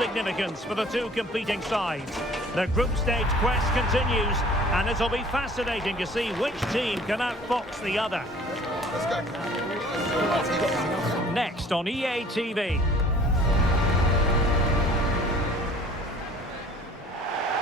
significance for the two competing sides. The group stage quest continues, and it'll be fascinating to see which team can outfox the other. Let's go. Next on EA TV.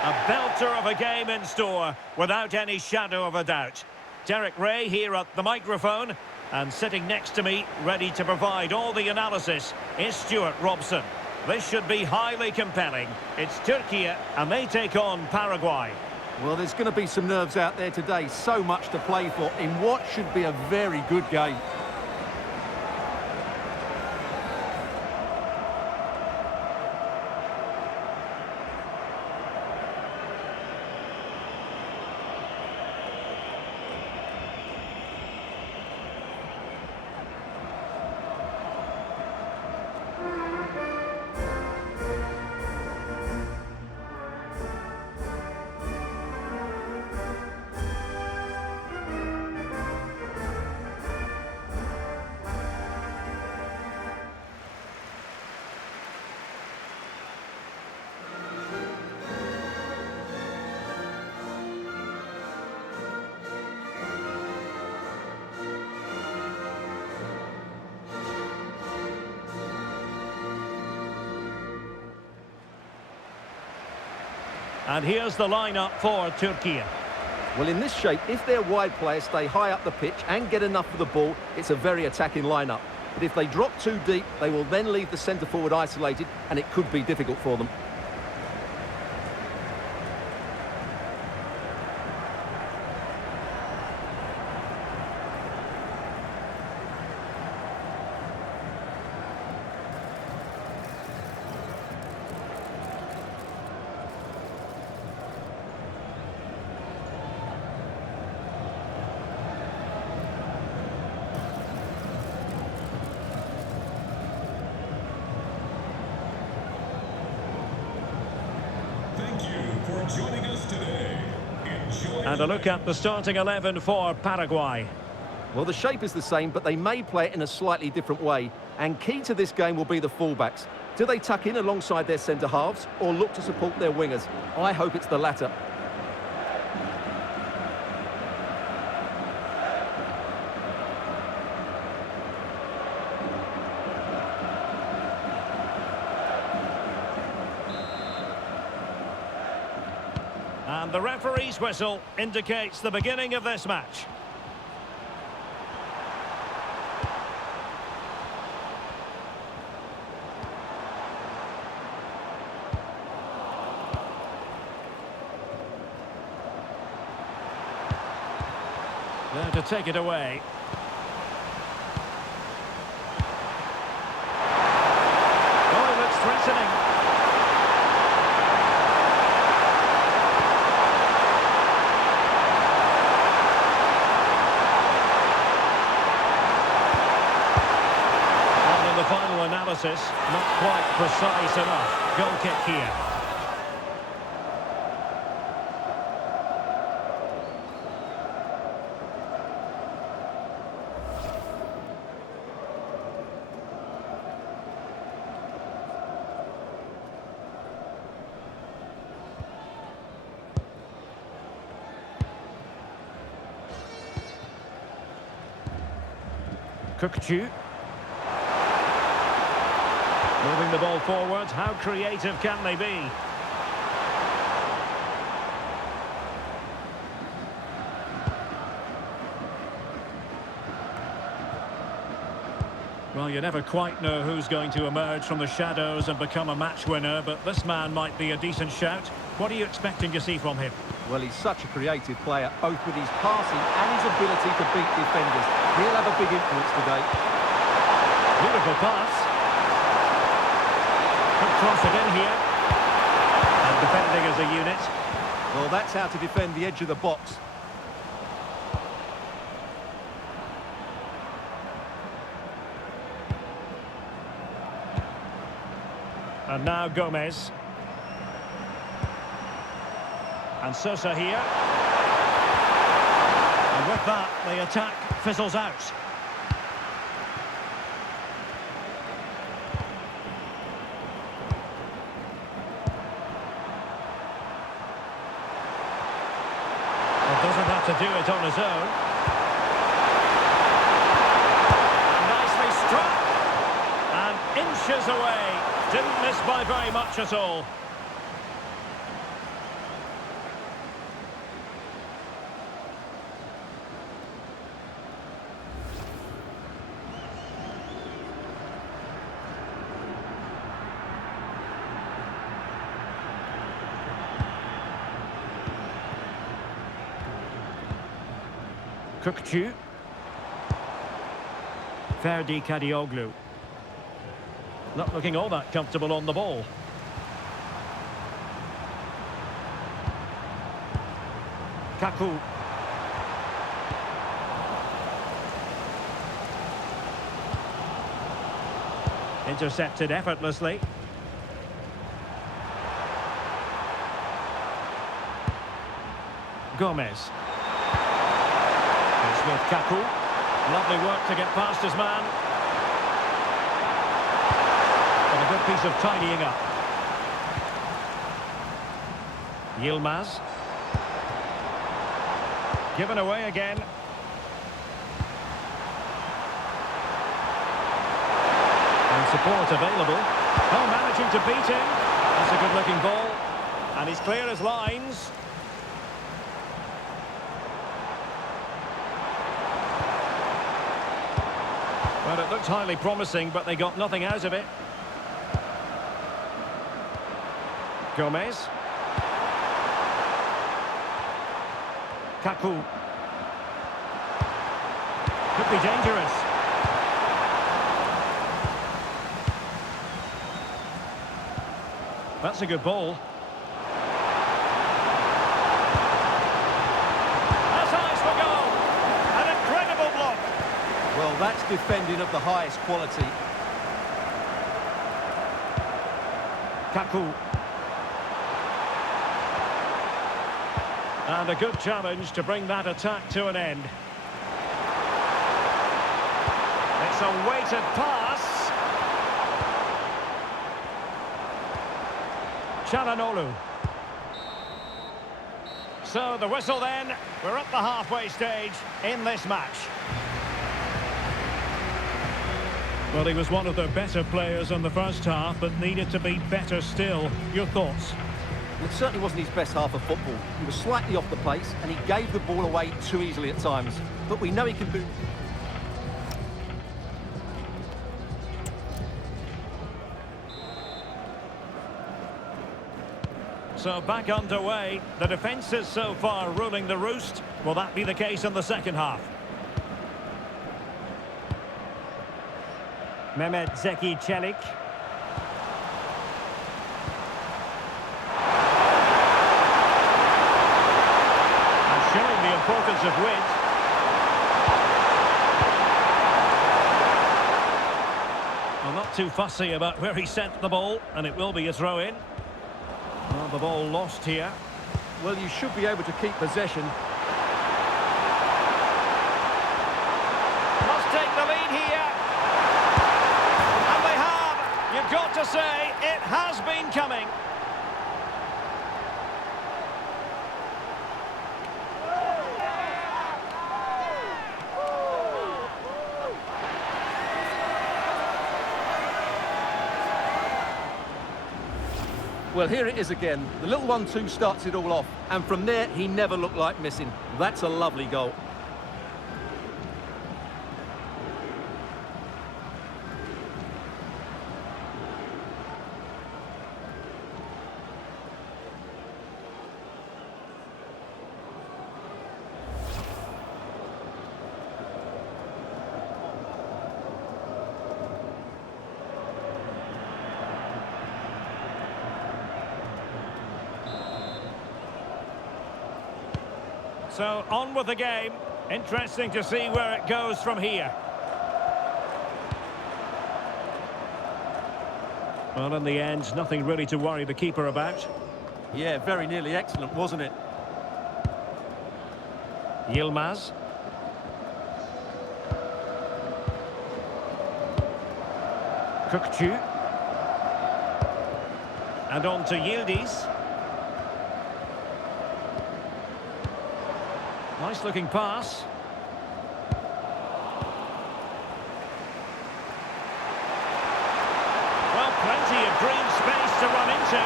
A belter of a game in store, without any shadow of a doubt. Derek Ray here at the microphone, and sitting next to me, ready to provide all the analysis, is Stuart Robson. This should be highly compelling. It's Turkey, and they take on Paraguay. Well, there's going to be some nerves out there today. So much to play for in what should be a very good game. And here's the lineup for Turkey. Well, in this shape, if their wide players stay high up the pitch and get enough of the ball, it's a very attacking lineup. But if they drop too deep, they will then leave the centre-forward isolated, and it could be difficult for them. Joining us today. And a look at the starting 11 for Paraguay. Well, the shape is the same, but they may play it in a slightly different way. And key to this game will be the fullbacks. Do they tuck in alongside their centre-halves or look to support their wingers? I hope it's the latter. And the referee's whistle indicates the beginning of this match. There to take it away. Oh, it looks threatening. Final analysis, not quite precise enough. Goal kick here. Kukçu. Moving the ball forward, how creative can they be? Well, you never quite know who's going to emerge from the shadows and become a match winner, but this man might be a decent shout. What are you expecting to see from him? Well, he's such a creative player, both with his passing and his ability to beat defenders. He'll have a big influence today. Beautiful pass. Could cross it in here. And defending as a unit. Well, that's how to defend the edge of the box. And now Gomez. And Sosa here. And with that, the attack fizzles out. doesn't have to do it on his own. Nicely struck. And inches away. Didn't miss by very much at all. Kukçu. Ferdi Kadioglu. Not looking all that comfortable on the ball. Kaku. Intercepted effortlessly. Gomez. It's with Kaku. Lovely work to get past his man. And a good piece of tidying up. Yilmaz. Given away again. And support available. Oh, managing to beat him. That's a good-looking ball. And he's clear as lines. Well, it looked highly promising, but they got nothing out of it. Gomez. Kaku. Could be dangerous. That's a good ball. That's eyes for goal. An incredible block. Well, that's defending of the highest quality. Kaku. And a good challenge to bring that attack to an end. It's a weighted pass. Çalhanoğlu. So the whistle then. We're at the halfway stage in this match. Well, he was one of the better players in the first half, but needed to be better still. Your thoughts? It certainly wasn't his best half of football. He was slightly off the pace and he gave the ball away too easily at times. But we know he can do... So back underway. The defence is so far ruling the roost. Will that be the case in the second half? Mehmet Zeki Çelik. And showing the importance of width. Well, not too fussy about where he sent the ball, and it will be a throw-in. Well, the ball lost here. Well, you should be able to keep possession. Must take the lead here. And they have. You've got to say, it has been coming. Well, here it is again. The little 1-2 starts it all off. And from there, he never looked like missing. That's a lovely goal. So, on with the game. Interesting to see where it goes from here. Well, in the end, nothing really to worry the keeper about. Yeah, very nearly excellent, wasn't it? Yilmaz. Kukçu. And on to Yildiz. Nice looking pass. Well, plenty of green space to run into.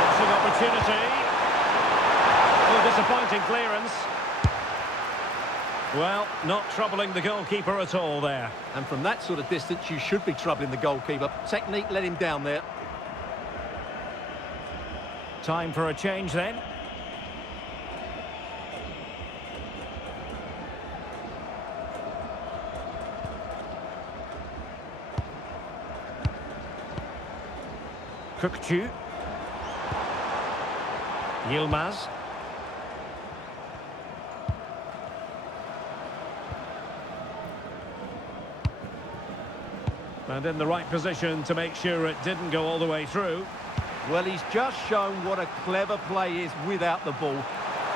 Missing opportunity. Oh, disappointing clearance. Well, not troubling the goalkeeper at all there. And from that sort of distance, you should be troubling the goalkeeper. Technique let him down there. Time for a change then. Kukçu. Yilmaz. And in the right position to make sure it didn't go all the way through. Well, he's just shown what a clever play is without the ball.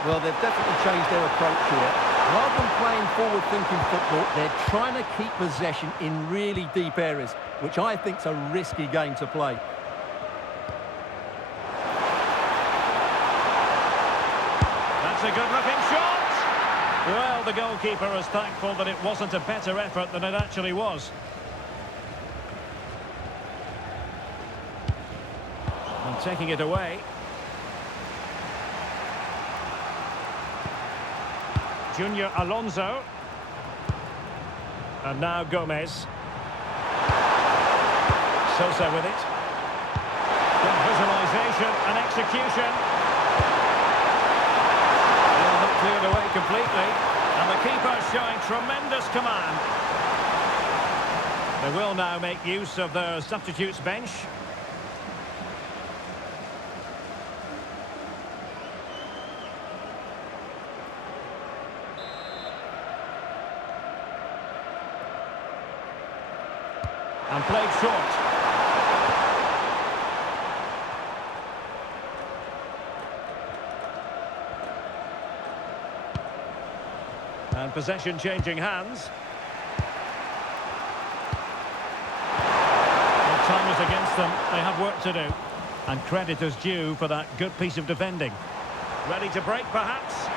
Well, they've definitely changed their approach here. Rather than playing forward-thinking football, they're trying to keep possession in really deep areas, which I think's a risky game to play. That's a good-looking shot! Well, the goalkeeper is thankful that it wasn't a better effort than it actually was. And taking it away. Junior Alonso. And now Gomez. Sosa with it. Good visualisation and execution. Well, not cleared away completely. And the keeper showing tremendous command. They will now make use of their substitutes bench. And played short. And possession changing hands. Well, time is against them. They have work to do. And credit is due for that good piece of defending. Ready to break, perhaps?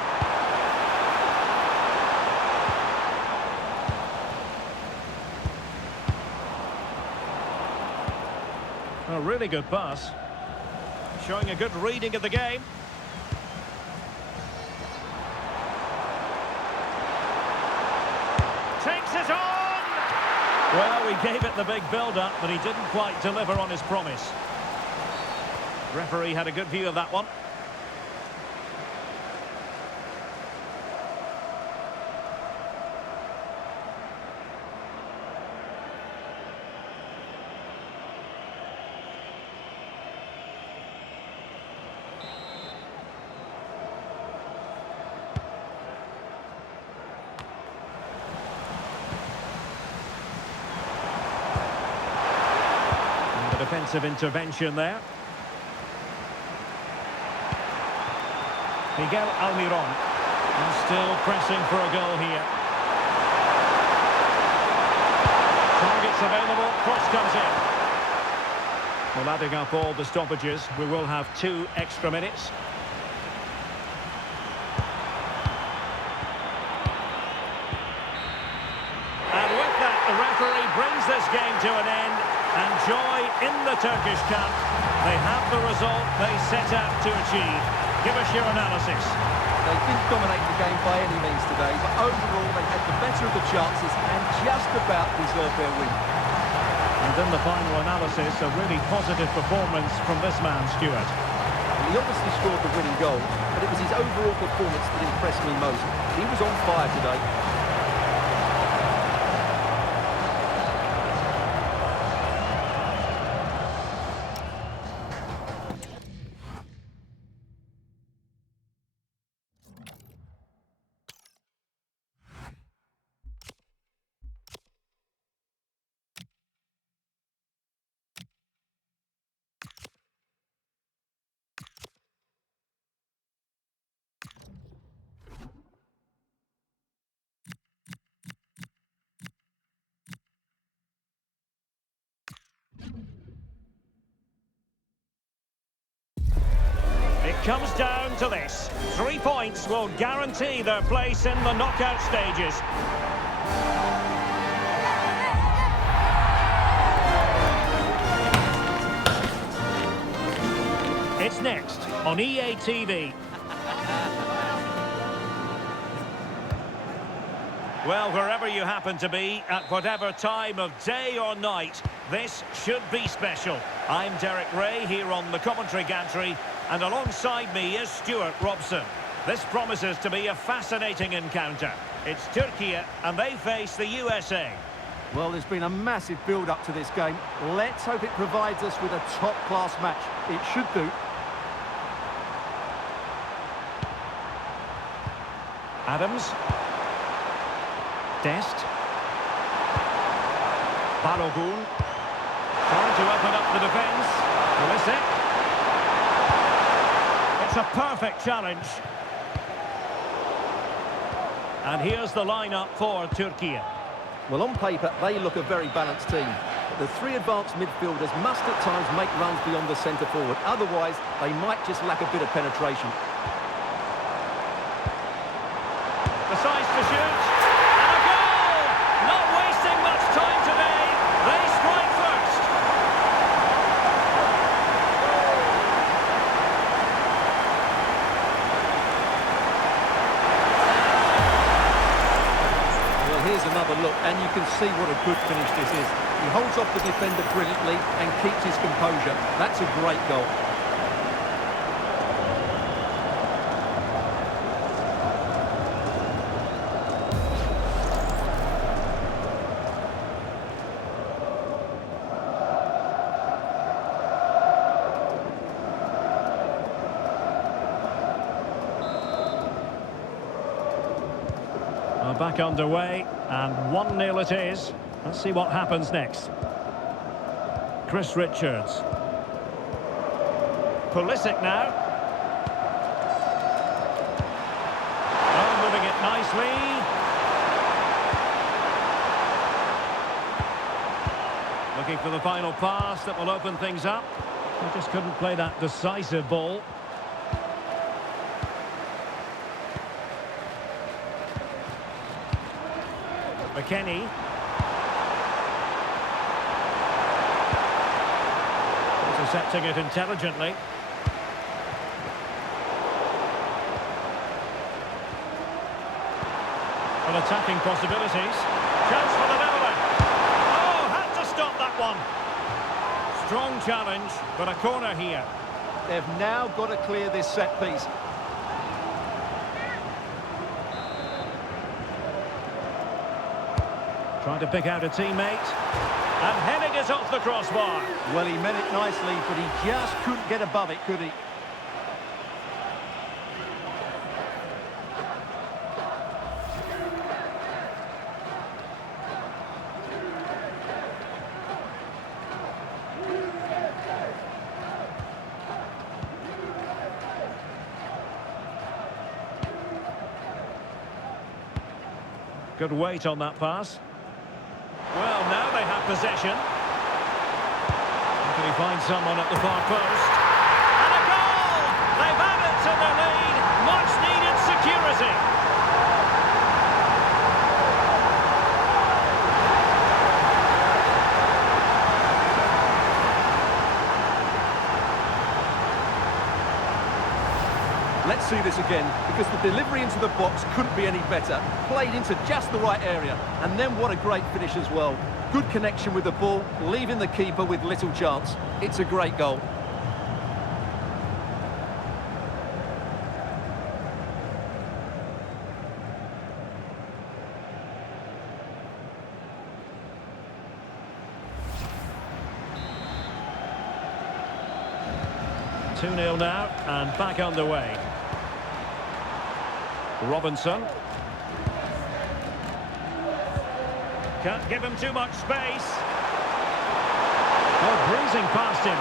A really good pass. Showing a good reading of the game. Takes it on! Well, we gave it the big build-up, but he didn't quite deliver on his promise. Referee had a good view of that one. Defensive intervention there. Miguel Almiron. And still pressing for a goal here. Targets available, cross comes in. Well, adding up all the stoppages, we will have 2 extra minutes. And with that, the referee brings this game to an end. And joy in the Turkish camp. They have the result they set out to achieve. Give us your analysis. They didn't dominate the game by any means today, but overall they had the better of the chances and just about deserved their win. And in the final analysis, a really positive performance from this man, Stuart. He obviously scored the winning goal, but it was his overall performance that impressed me most. He was on fire today. comes down to this. 3 points will guarantee their place in the knockout stages. It's next on EA TV. Well, wherever you happen to be, at whatever time of day or night, this should be special. I'm Derek Ray here on the commentary gantry, and alongside me is Stuart Robson. This promises to be a fascinating encounter. It's Turkey, and they face the USA. Well, there's been a massive build-up to this game. Let's hope it provides us with a top-class match. It should do. Adams. Dest. Balogun. Trying to open up the defence. Pulisic. It's a perfect challenge. And here's the lineup for Turkey. Well, on paper, they look a very balanced team. But the three advanced midfielders must at times make runs beyond the centre forward. Otherwise, they might just lack a bit of penetration. Decides to shoot. And a goal! Not wasting much time today. They strike first. Well, here's another look, and you can see what a good finish this is. He holds off the defender brilliantly and keeps his composure. That's a great goal. Back underway, and 1-0 it is. Let's see what happens next. Chris Richards. Pulisic now. Oh, moving it nicely. Looking for the final pass that will open things up. They just couldn't play that decisive ball. McKennie. Intercepting it intelligently. Well, attacking possibilities. Chance for the leveller. Oh, had to stop that one. Strong challenge, but a corner here. They've now got to clear this set piece. Trying to pick out a teammate. And heading it off the crossbar. Well, he meant it nicely, but he just couldn't get above it, could he? Good weight on that pass. Well, now they have possession. Can he find someone at the far post? And a goal! They've added to their lead. Much needed security. Let's see this again, because the delivery into the box couldn't be any better. Played into just the right area, and then what a great finish as well. Good connection with the ball, leaving the keeper with little chance. It's a great goal. Two-nil now, and back underway. Robinson. Can't give him too much space. Oh, breezing past him.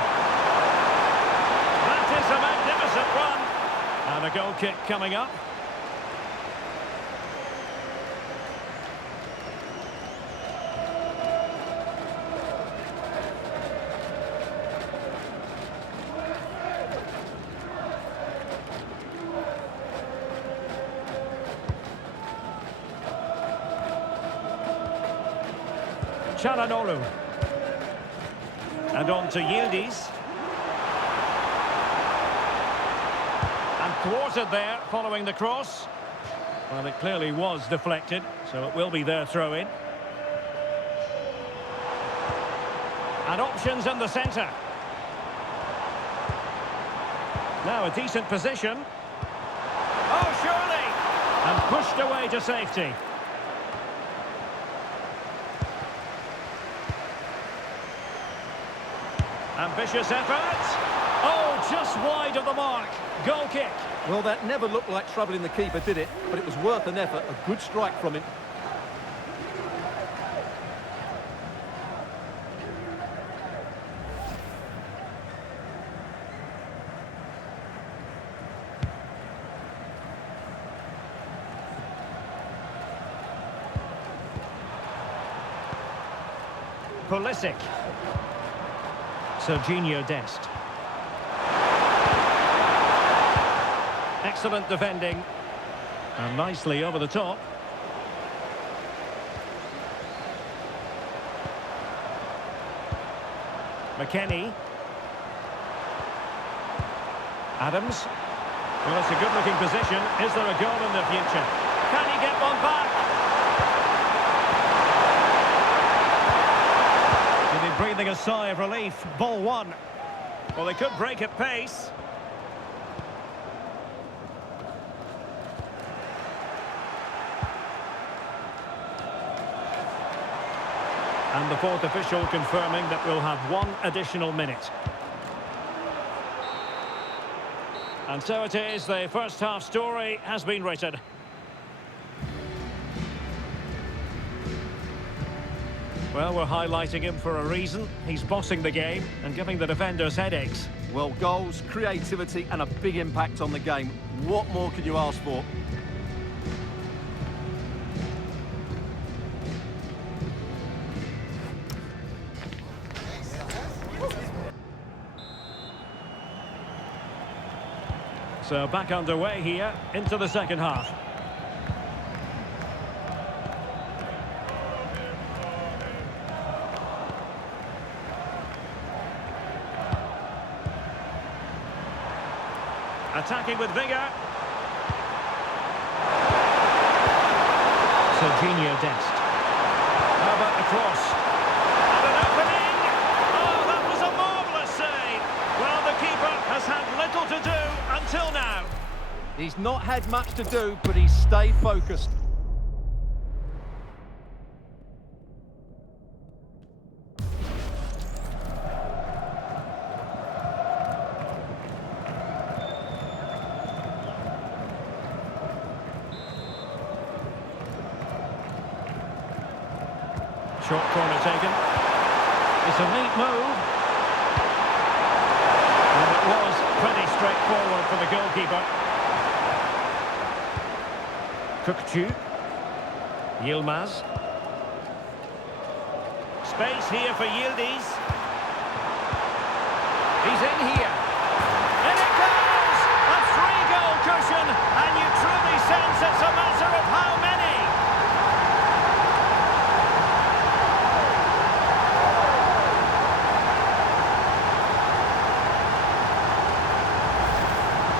That is a magnificent run. And a goal kick coming up. Chalanolu. And on to Yildiz. And thwarted there following the cross. Well, it clearly was deflected, so it will be their throw-in. And options in the centre. Now a decent position. Oh, surely! And pushed away to safety. Ambitious effort. Oh, just wide of the mark. Goal kick. Well, that never looked like troubling the keeper, did it? But it was worth an effort. A good strike from him. Pulisic. Serginho Dest. Excellent defending. And nicely over the top. McKennie. Adams. Well, it's a good-looking position. Is there a goal in the future? Can he get one back? Breathing a sigh of relief. Ball one. Well, they could break at pace. And the fourth official confirming that we'll have one additional minute. And so it is, the first half story has been written. Well, we're highlighting him for a reason. He's bossing the game and giving the defenders headaches. Well, goals, creativity and a big impact on the game. What more can you ask for? So back underway here into the second half. Attacking with vigour. Serginho Dest. How about the cross? And an opening! Oh, that was a marvellous save! Well, the keeper has had little to do until now. He's not had much to do, but he's stayed focused. Short corner taken. It's a neat move. And it was pretty straightforward for the goalkeeper. Kukçu. Yilmaz. Space here for Yildiz. He's in here. And it goes! A three-goal cushion, and you truly sense it's a matter of how many.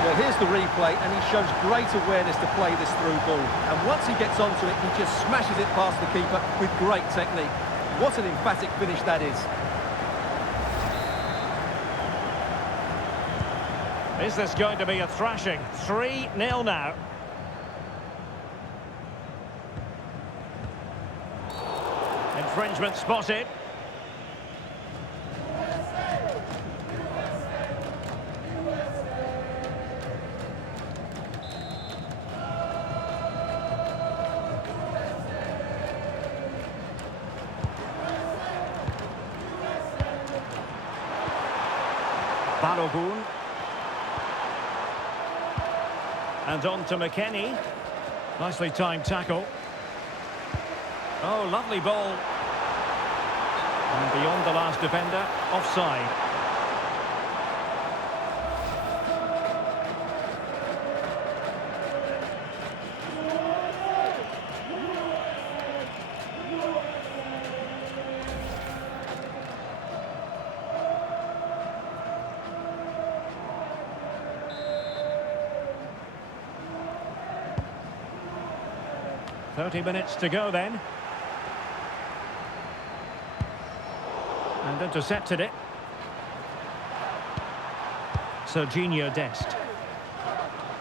Well, here's the replay, and he shows great awareness to play this through ball. And once he gets onto it, he just smashes it past the keeper with great technique. What an emphatic finish that is. Is this going to be a thrashing? 3-0 now. Infringement spotted. Balogun. And on to McKennie. Nicely timed tackle. Oh, lovely ball. And beyond the last defender, offside. 30 minutes to go then. And intercepted it. Serginho Dest.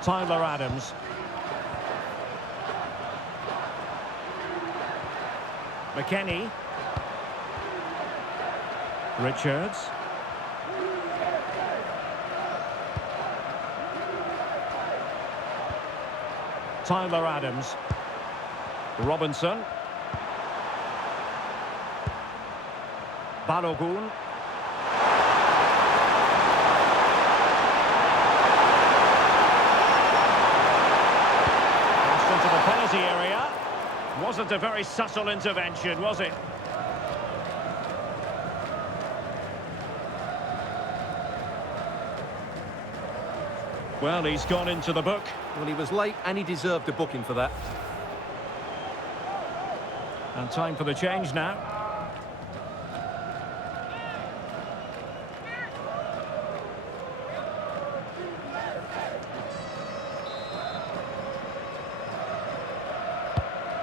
Tyler Adams. McKennie. Richards. Tyler Adams. Robinson. Balogun. Crossed into the penalty area. Wasn't a very subtle intervention, was it? Well, he's gone into the book. Well, he was late and he deserved a booking for that. And time for the change now.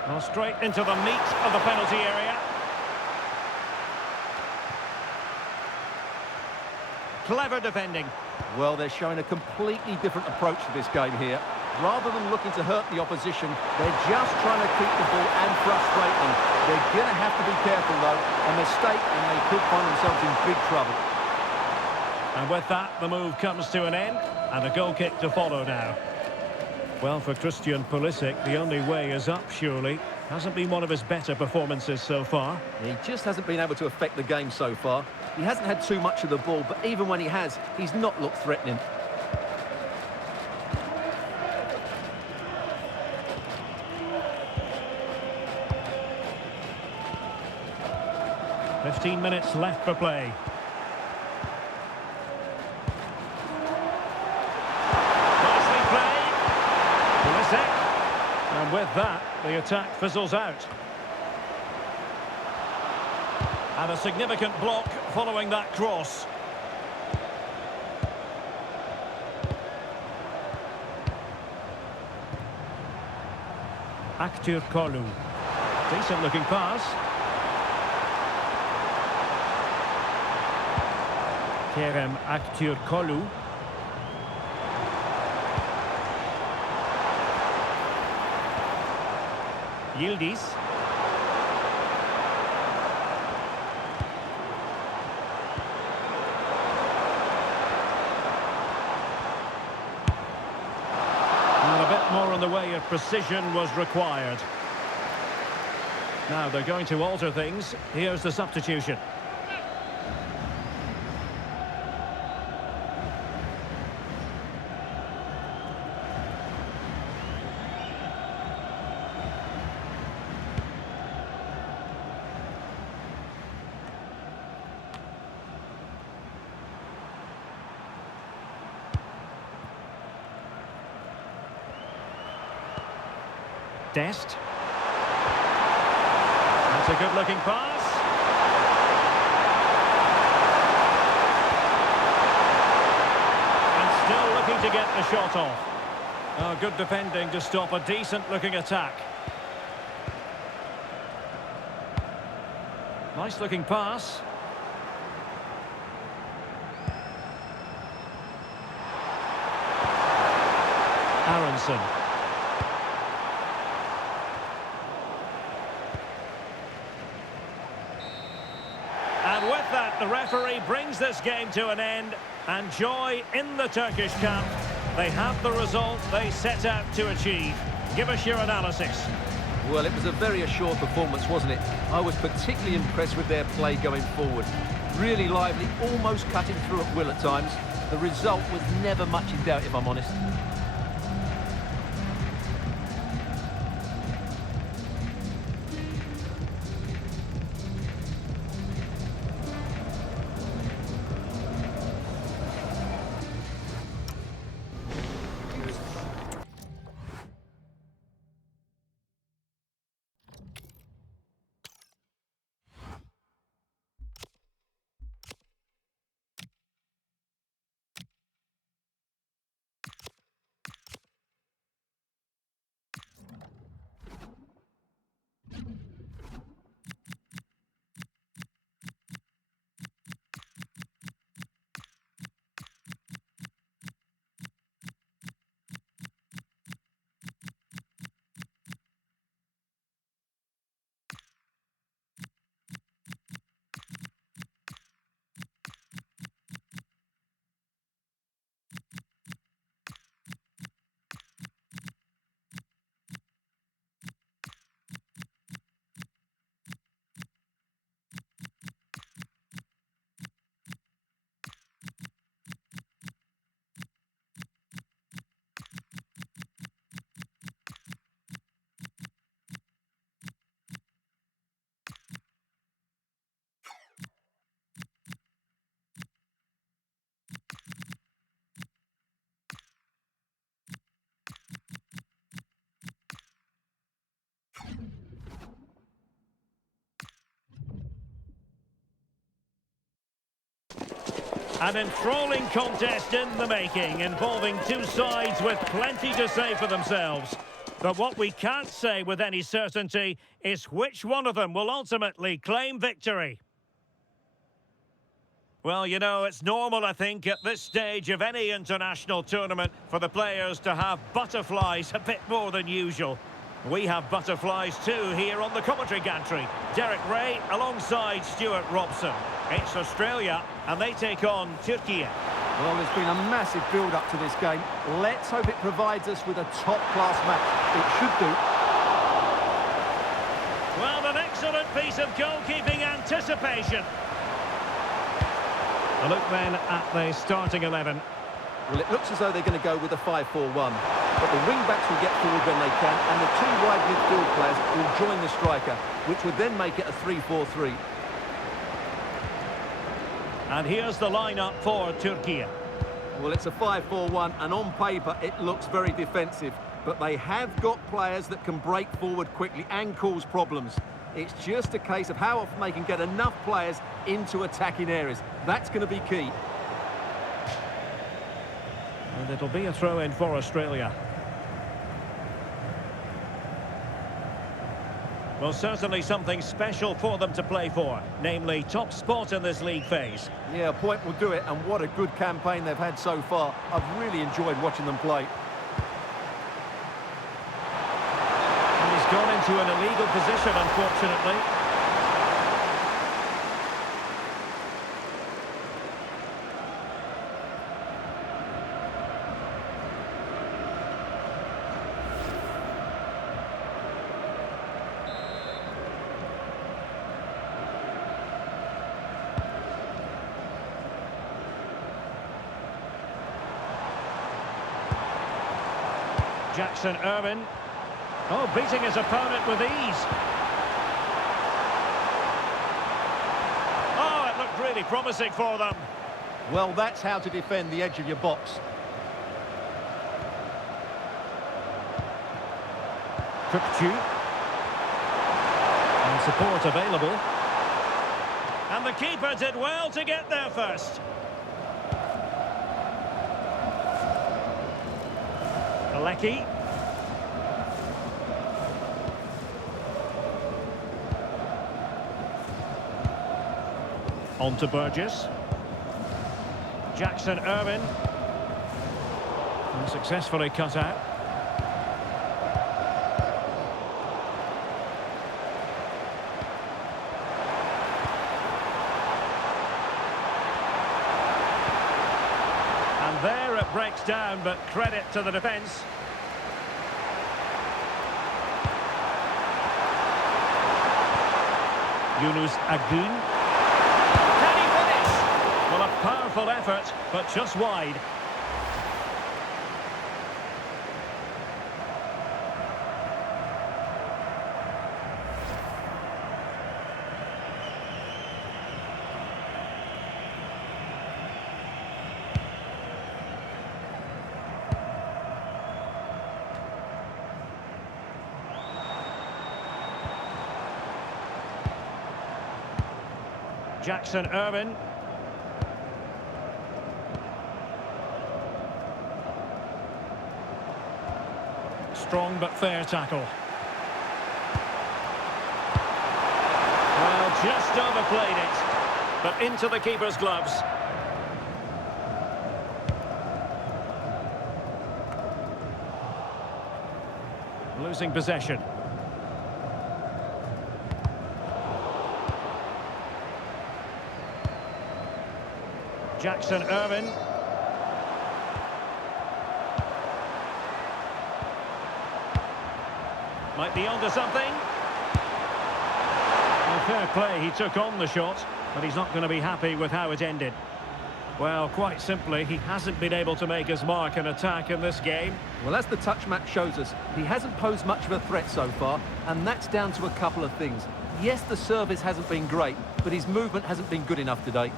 Well, straight into the meat of the penalty area. Clever defending. Well, they're showing a completely different approach to this game here. Rather than looking to hurt the opposition, they're just trying to keep the ball and frustrate them. They're going to have to be careful, though. A mistake and they could find themselves in big trouble. And with that, the move comes to an end, and a goal kick to follow now. Well, for Christian Pulisic, the only way is up, surely. Hasn't been one of his better performances so far. He just hasn't been able to affect the game so far. He hasn't had too much of the ball, but even when he has, he's not looked threatening. "15 minutes left for play. Nicely played. Pulisic. And with that, the attack fizzles out. And a significant block following that cross. Aktür Kolu. Decent looking pass. Kerem Aktür Kolu. Yildiz. And a bit more in the way of precision was required. Now they're going to alter things. Here's the substitution. Dest. That's a good-looking pass. And still looking to get the shot off. Oh, good defending to stop a decent-looking attack. Nice-looking pass. Aronson. And with that, the referee brings this game to an end. And joy in the Turkish camp. They have the result they set out to achieve. Give us your analysis. Well, it was a very assured performance, wasn't it? I was particularly impressed with their play going forward. Really lively, almost cutting through at will at times. The result was never much in doubt, if I'm honest. An enthralling contest in the making, involving two sides with plenty to say for themselves. But what we can't say with any certainty is which one of them will ultimately claim victory. Well, you know, it's normal, I think, at this stage of any international tournament for the players to have butterflies a bit more than usual. We have butterflies too here on the commentary gantry. Derek Ray alongside Stuart Robson. It's Australia and they take on Turkey. Well, there's been a massive build-up to this game. Let's hope it provides us with a top-class match. It should do. Well, an excellent piece of goalkeeping anticipation. A look then at the starting 11. Well, it looks as though they're going to go with a 5-4-1. But the wing-backs will get forward when they can, and the two wide midfield players will join the striker, which would then make it a 3-4-3. And here's the lineup for Turkey. Well, it's a 5-4-1, and on paper it looks very defensive. But they have got players that can break forward quickly and cause problems. It's just a case of how often they can get enough players into attacking areas. That's going to be key. And it'll be a throw-in for Australia. Well, certainly something special for them to play for, namely top spot in this league phase. Yeah, a point will do it, and what a good campaign they've had so far. I've really enjoyed watching them play. And he's gone into an illegal position, unfortunately. Jackson Irwin. Oh, beating his opponent with ease. Oh, it looked really promising for them. Well, that's how to defend the edge of your box. Kukcu. And support available. And the keeper did well to get there first. Alecki. On to Burgess. Jackson Irwin. And successfully cut out. And there it breaks down, but credit to the defence. Yunus Agun. Can he finish? Well, a powerful effort, but just wide. Jackson Irwin. Strong but fair tackle. Well, just overplayed it, but into the keeper's gloves. Losing possession. Jackson Irwin. Might be onto something. Well, fair play, he took on the shot, but he's not going to be happy with how it ended. Well, quite simply, he hasn't been able to make his mark and attack in this game. Well, as the touch map shows us, he hasn't posed much of a threat so far, and that's down to a couple of things. Yes, the service hasn't been great, but his movement hasn't been good enough today.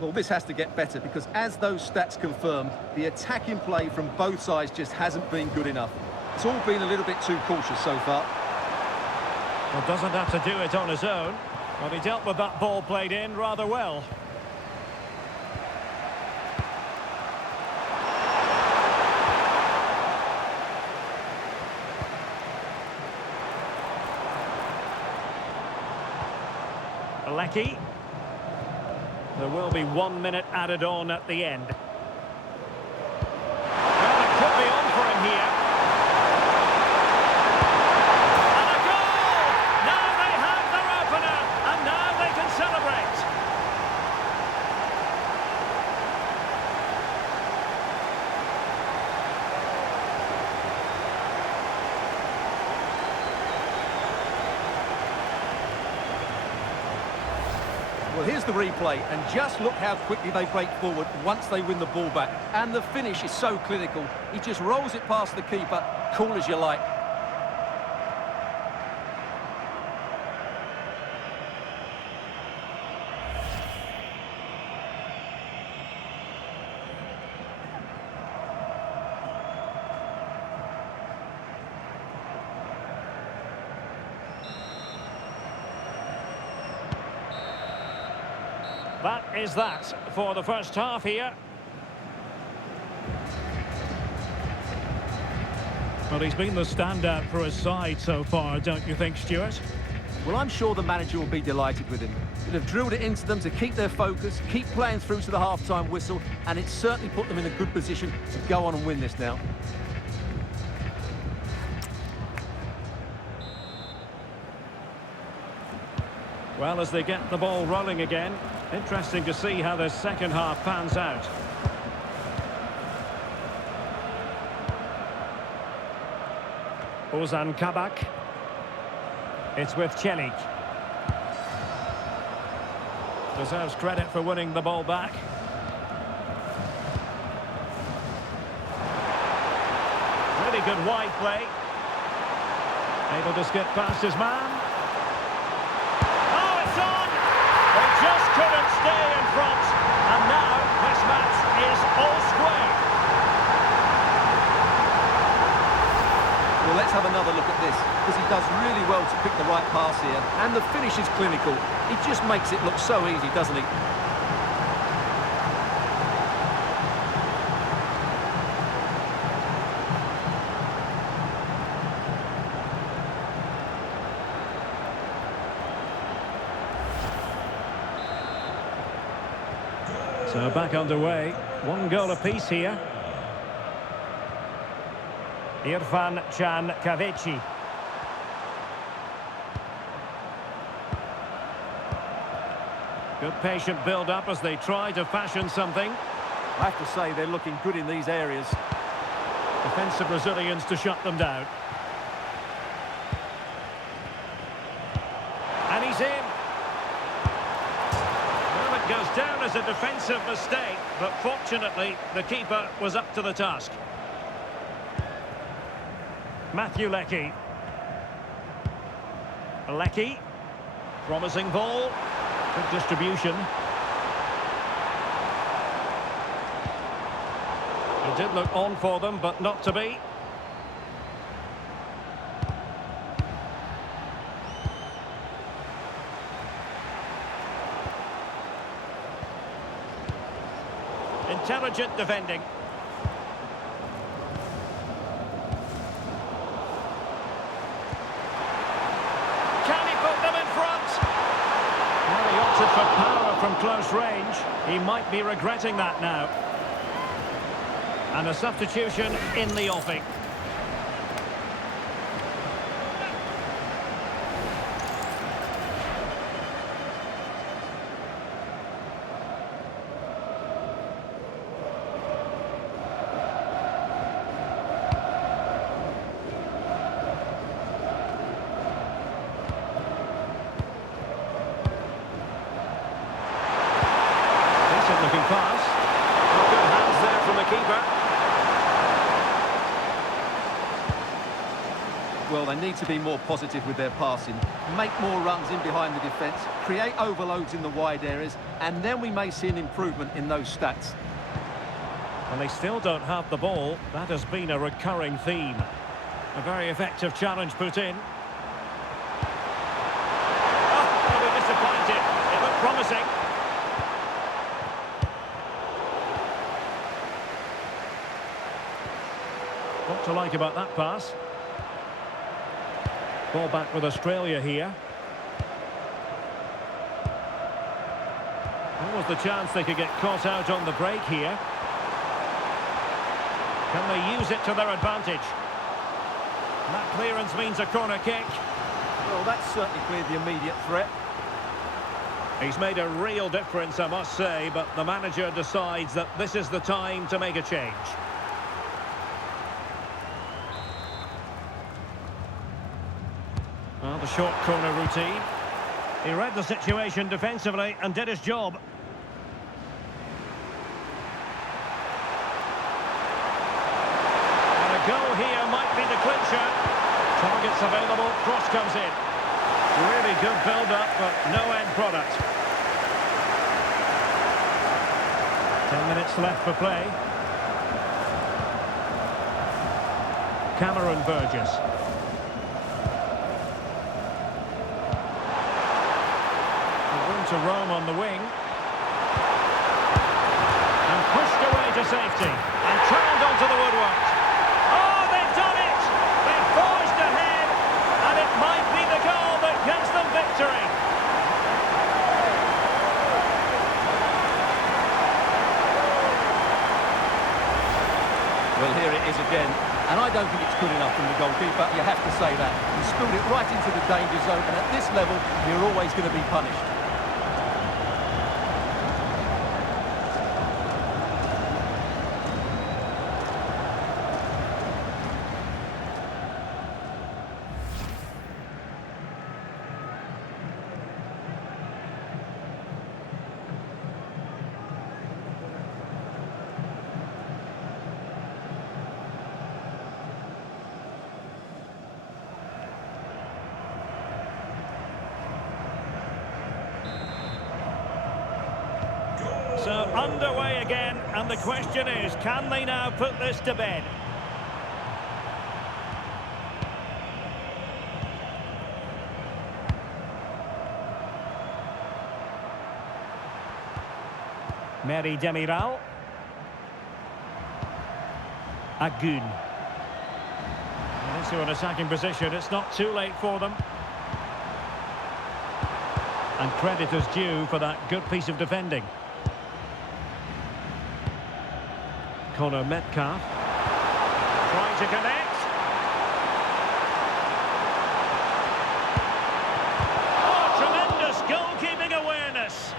Well, this has to get better because, as those stats confirm, the attacking play from both sides just hasn't been good enough. It's all been a little bit too cautious so far. Well, doesn't have to do it on his own, but he dealt with that ball played in rather well. Lecky. There will be 1 minute added on at the end. Well, it could be on for him here. And a goal! Now they have their opener, and now they can celebrate. Well, here's the replay, and just look how quickly they break forward once they win the ball back. And the finish is so clinical. He just rolls it past the keeper, cool as you like. That is that for the first half here. Well, he's been the standout for his side so far, don't you think, Stuart? Well, I'm sure the manager will be delighted with him. He'll have drilled it into them to keep their focus, keep playing through to the half-time whistle, and it's certainly put them in a good position to go on and win this now. Well, as they get the ball rolling again, interesting to see how the second half pans out. Ozan Kabak. It's with Celik. Deserves credit for winning the ball back. Really good wide play. Able to skip past his man. They just couldn't stay in front, and now this match is all square. Well, let's have another look at this, because he does really well to pick the right pass here, and the finish is clinical. He just makes it look so easy, doesn't he? So back underway. 1 goal apiece here. Irfan Can Kavici. Good patient build-up as they try to fashion something. I have to say they're looking good in these areas. Defensive Brazilians to shut them down. And he's in. Well, it goes down as a defensive mistake, but fortunately the keeper was up to the task. Matthew Lecky. Lecky. Promising ball. Good distribution. It did look on for them, but not to be. Intelligent defending. Can he put them in front? Well, he opted for power from close range. He might be regretting that now. And a substitution in the offing. Decent looking pass. Good hands there from the keeper. Well, they need to be more positive with their passing, make more runs in behind the defence, create overloads in the wide areas, and then we may see an improvement in those stats. And they still don't have the ball. That has been a recurring theme. A very effective challenge put in. Oh, they'll be disappointed. It looked promising. What to like about that pass? Ball back with Australia here. was the chance they could get caught out on the break here. Can they use it to their advantage? And that clearance means a corner kick. Well, that's certainly cleared the immediate threat. He's made a real difference, I must say, but the manager decides that this is the time to make a change. Well, the short corner routine. He read the situation defensively and did his job. And a goal here might be the clincher. Targets available, cross comes in. Really good build-up, but no end product. 10 minutes left for play. Cameron Burgess. Room to roam on the wing. And pushed away to safety. And trailed onto the woodwork. Oh, they've done it! They've forged ahead. And it might be the goal that gives them victory. Well, here it is again. And I don't think it's good enough from the goalkeeper. You have to say that. He spilled it right into the danger zone. And at this level, you're always going to be punished. So underway again, and the question is, can they now put this to bed? Mary Demiral. Agun. Into an attacking position, it's not too late for them. And credit is due for that good piece of defending. Connor Metcalf. Trying to connect. Oh, tremendous goalkeeping awareness.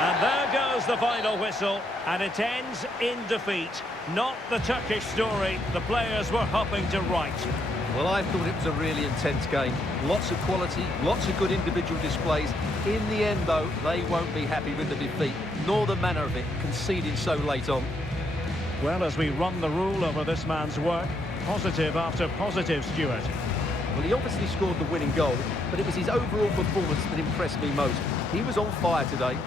And there goes the final whistle, and it ends in defeat. Not the Turkish story the players were hoping to write. Well, I thought it was a really intense game. Lots of quality, lots of good individual displays. In the end, though, they won't be happy with the defeat, nor the manner of it, conceding so late on. Well, as we run the rule over this man's work, positive after positive, Stuart. Well, he obviously scored the winning goal, but it was his overall performance that impressed me most. He was on fire today.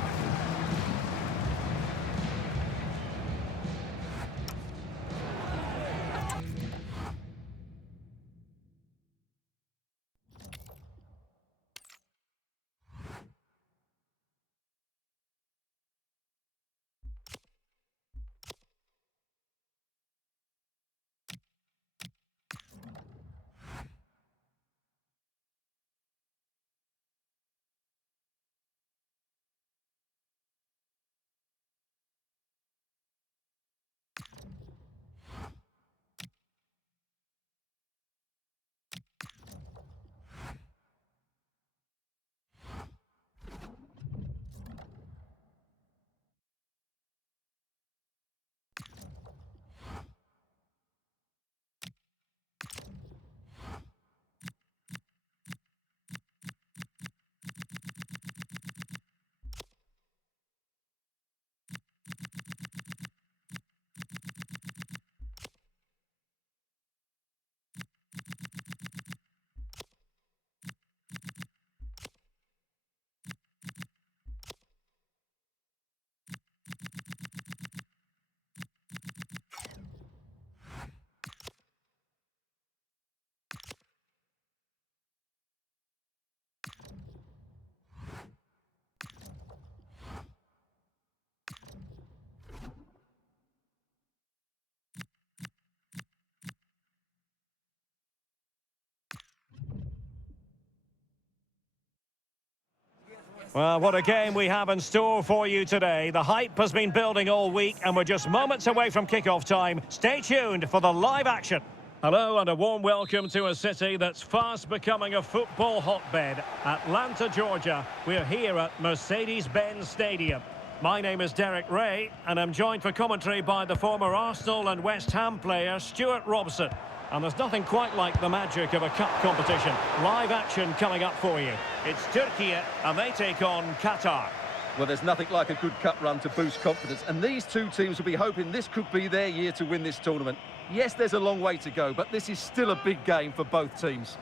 Well, what a game we have in store for you today. The hype has been building all week and we're just moments away from kickoff time. Stay tuned for the live action. Hello and a warm welcome to a city that's fast becoming a football hotbed. Atlanta, Georgia. We're here at Mercedes-Benz Stadium. My name is Derek Ray and I'm joined for commentary by the former Arsenal and West Ham player Stuart Robson. And there's nothing quite like the magic of a cup competition. Live action coming up for you. It's Turkey and they take on Qatar. Well, there's nothing like a good cup run to boost confidence, and these two teams will be hoping this could be their year to win this tournament. Yes, there's a long way to go, but this is still a big game for both teams.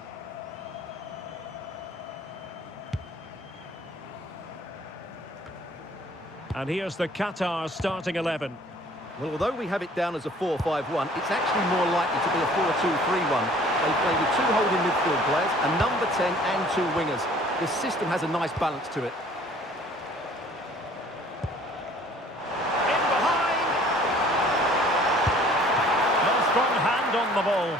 And here's the Qatar starting 11. Well, although we have it down as a 4-5-1, it's actually more likely to be a 4-2-3-1. They play with two holding midfield players, a number 10 and two wingers. The system has a nice balance to it. In behind. No strong hand on the ball.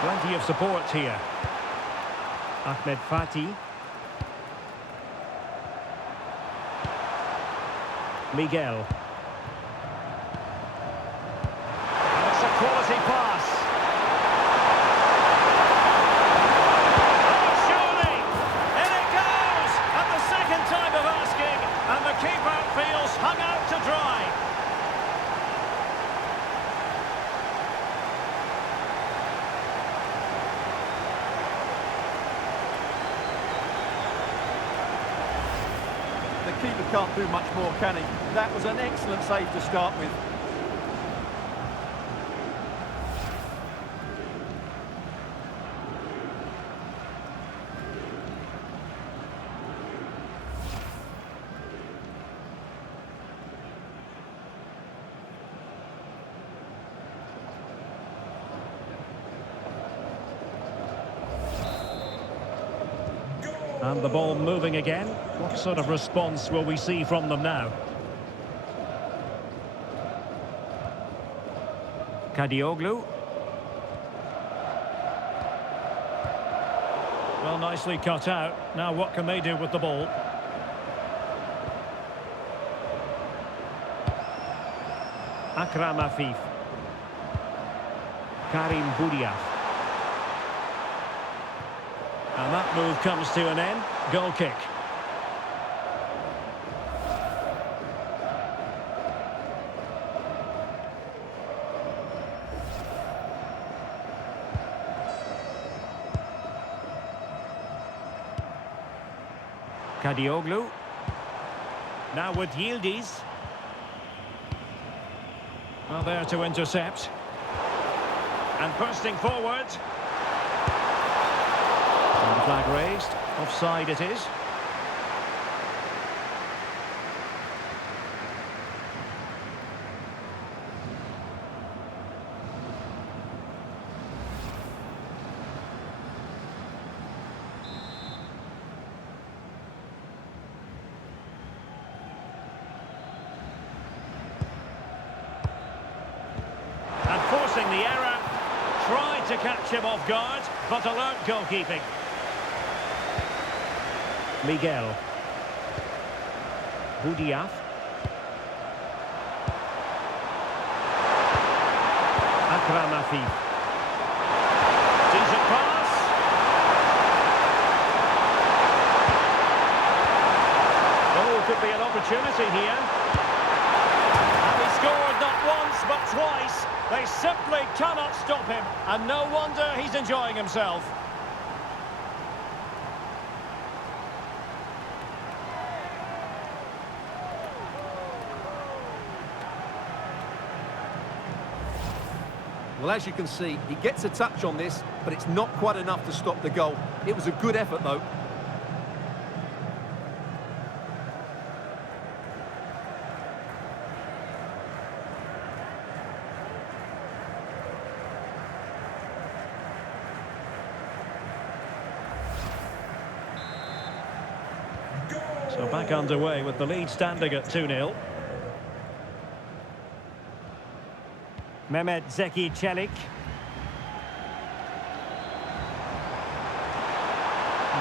Plenty of support here. Ahmed Fati. Miguel. That's a quality pass. Oh, surely! In it goes! At the second time of asking, and the keeper feels hung out to dry. The keeper can't do much more, can he? That was an excellent save to start with. And the ball moving again. What sort of response will we see from them now? Kadioglu. Well, nicely cut out. Now what can they do with the ball? Akram Afif. Karim Boudiaf. And that move comes to an end. Goal kick. Kadioglu. Now with Yildiz. Well, there to intercept. And bursting forward. And the flag raised. Offside it is. And forcing the error. Tried to catch him off guard, but alert goalkeeping. Miguel. Boudiaf. Akram Afif. Decent pass. Oh, could be an opportunity here. And he scored not once, but twice. They simply cannot stop him. And no wonder he's enjoying himself. Well, as you can see, he gets a touch on this, but it's not quite enough to stop the goal. It was a good effort, though. So back underway with the lead standing at 2-0. Mehmet Zeki Çelik.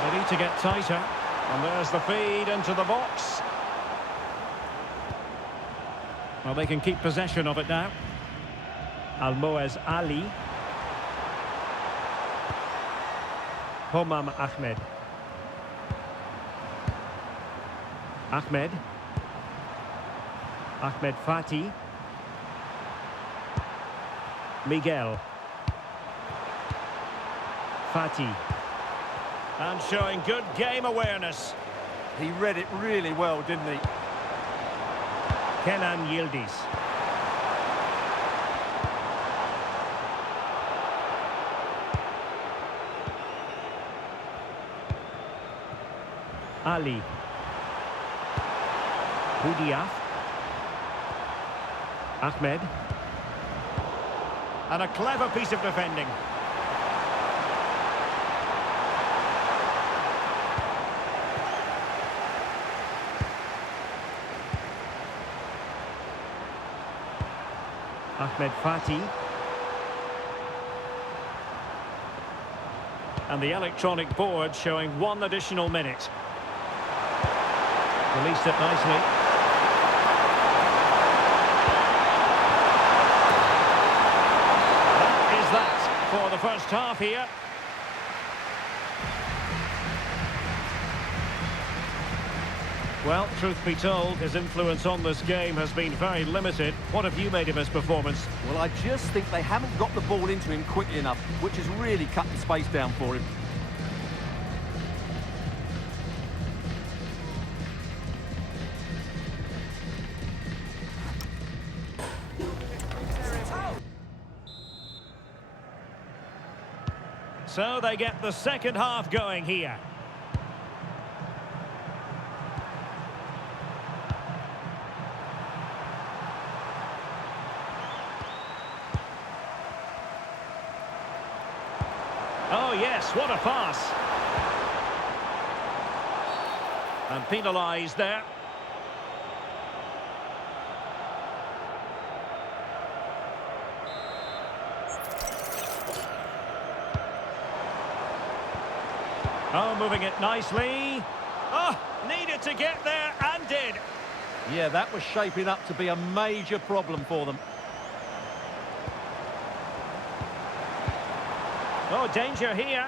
They need to get tighter. And there's the feed into the box. Well, they can keep possession of it now. Almoez Ali. Homam Ahmed. Ahmed. Ahmed Fati. Miguel. Fati. And showing good game awareness. He read it really well, didn't he? Kenan Yildiz. Ali. Houdiaf. Ahmed. And a clever piece of defending. Ahmed Fati. And the electronic board showing 1 additional minute. Released it nicely. That is that for the first half here. Well, truth be told, his influence on this game has been very limited. What have you made of his performance? Well, I just think they haven't got the ball into him quickly enough, which has really cut the space down for him. So they get the second half going here. Oh yes, what a pass. And penalised there. Oh, moving it nicely. Oh, needed to get there and did. Yeah, that was shaping up to be a major problem for them. Oh, danger here.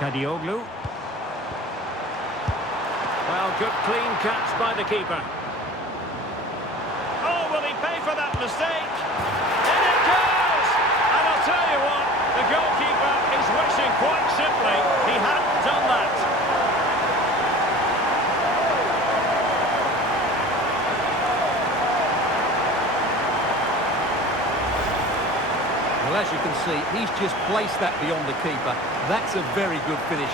Kadioglu. Well, good clean catch by the keeper. Oh, will he pay for that mistake? In it goes! And I'll tell you what, the goalkeeper is wishing quite simply he hadn't done that. Well, as you can see, he's just placed that beyond the keeper. That's a very good finish.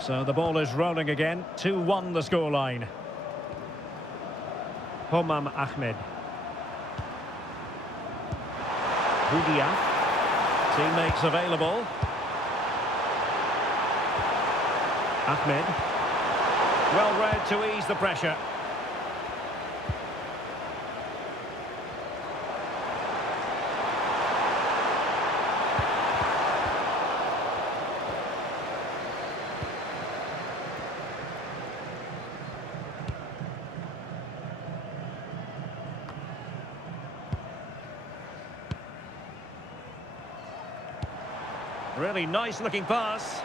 So the ball is rolling again. 2-1 the scoreline. Homam Ahmed. Houdiaf. Teammates available. Ahmed. Well read to ease the pressure. Really nice looking pass.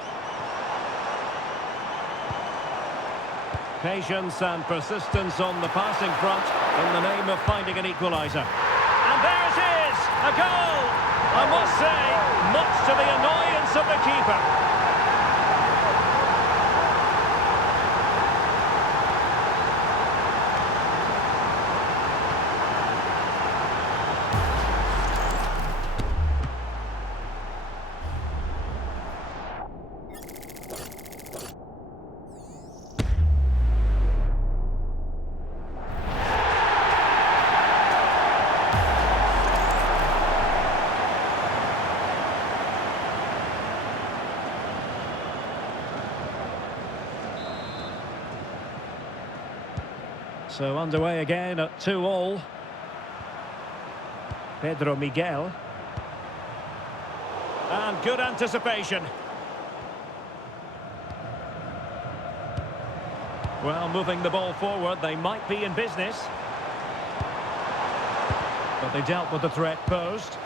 Patience and persistence on the passing front in the name of finding an equaliser. And there it is, a goal. I must say, much to the annoyance of the keeper. So underway again at 2-2. Pedro Miguel. And good anticipation. Well, moving the ball forward, they might be in business. But they dealt with the threat posed.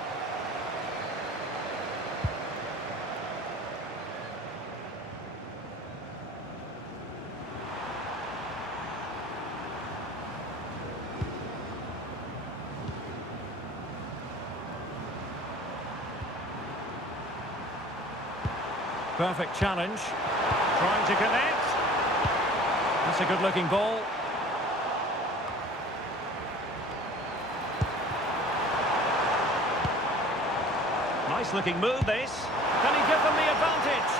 Perfect challenge. Trying to connect. That's a good-looking ball. Nice-looking move, this. Can he give them the advantage?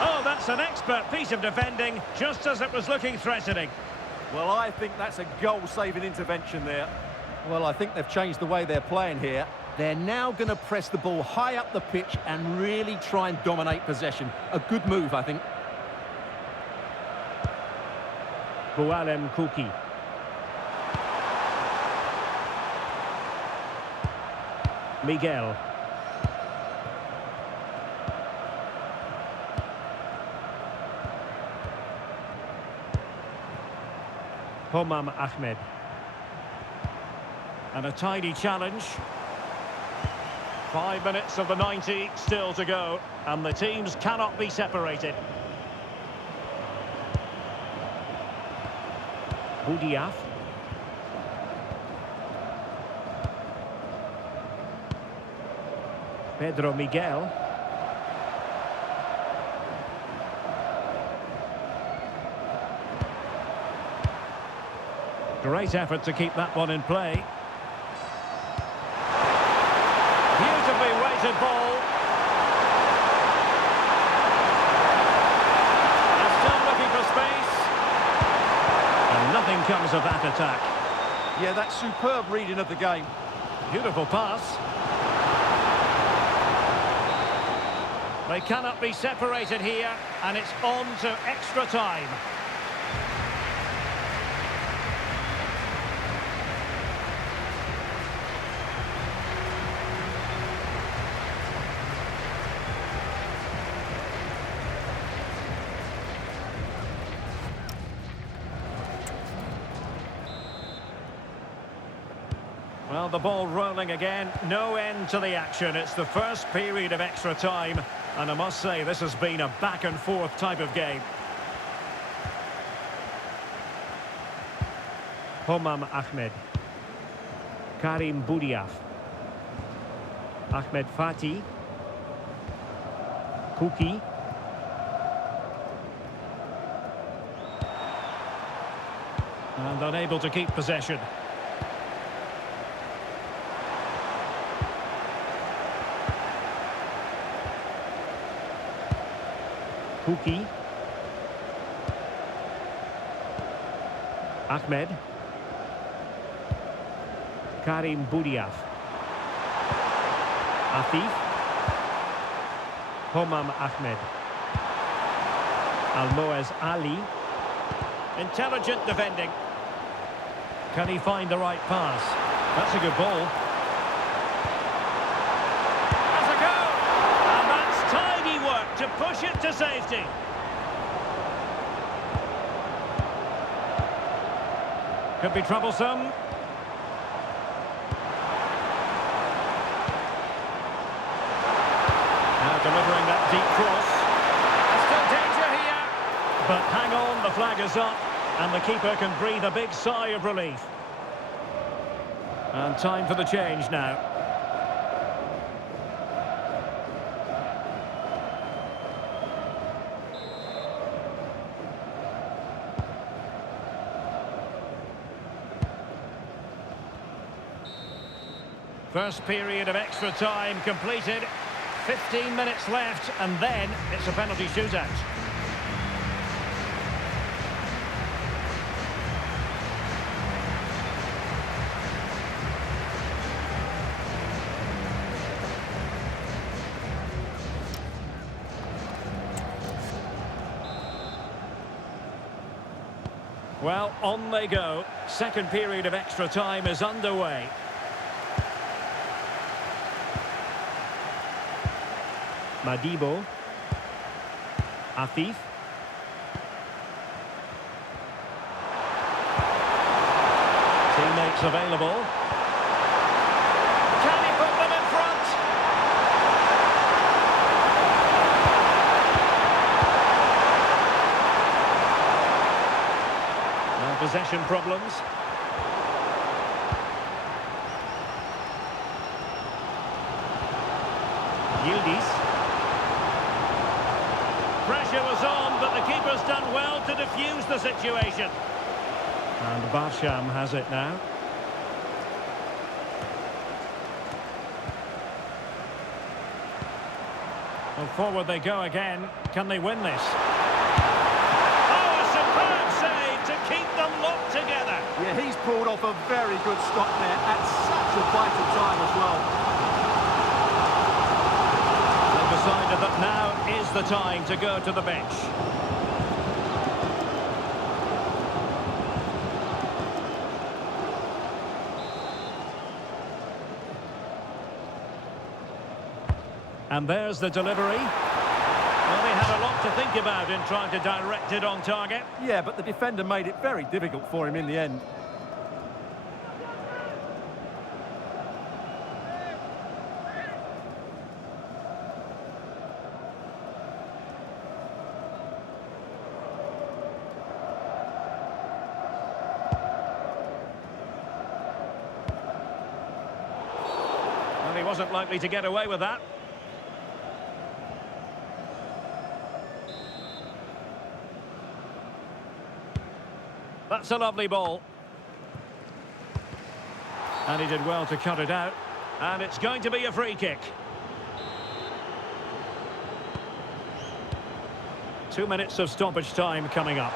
Oh, that's an expert piece of defending, just as it was looking threatening. Well, I think that's a goal-saving intervention there. Well, I think they've changed the way they're playing here. They're now going to press the ball high up the pitch and really try and dominate possession. A good move, I think. Bualem Kuki. Miguel. Homam Ahmed. And a tidy challenge. 5 minutes of the 90 still to go, and the teams cannot be separated. Budiaf. Pedro Miguel. Great effort to keep that one in play. Beautifully weighted ball. And still looking for space. And nothing comes of that attack. Yeah, that's superb reading of the game. Beautiful pass. They cannot be separated here, and it's on to extra time. Well, the ball rolling again, no end to the action. It's the first period of extra time, and I must say this has been a back-and-forth type of game. Homam Ahmed. Karim Budiaf. Ahmed Fati. Kuki. And unable to keep possession. Kuki. Ahmed. Karim Budiaf. Afif. Homam Ahmed. Almoez Ali. Intelligent defending. Can he find the right pass? That's a good ball. Has a go! And that's tidy work to push it to safety. Could be troublesome. Now delivering that deep cross. There's still danger here. But hang on, the flag is up, and the keeper can breathe a big sigh of relief. And time for the change now. First period of extra time completed. 15 minutes left, and then it's a penalty shootout. Well, on they go. Second period of extra time is underway. Madibo. Afif. Teammates available. Can he put them in front? No possession problems. Yildiz. Pressure was on, but the keeper's done well to defuse the situation. And Barsham has it now. Well, forward they go again. Can they win this? Oh, a superb save to keep them locked together. Yeah, he's pulled off a very good stop there at such a vital time as well. They've decided that now is the time to go to the bench. And there's the delivery. Well, they had a lot to think about in trying to direct it on target. Yeah, but the defender made it very difficult for him in the end. Well, he wasn't likely to get away with that. That's a lovely ball. And he did well to cut it out. And it's going to be a free kick. 2 minutes of stoppage time coming up.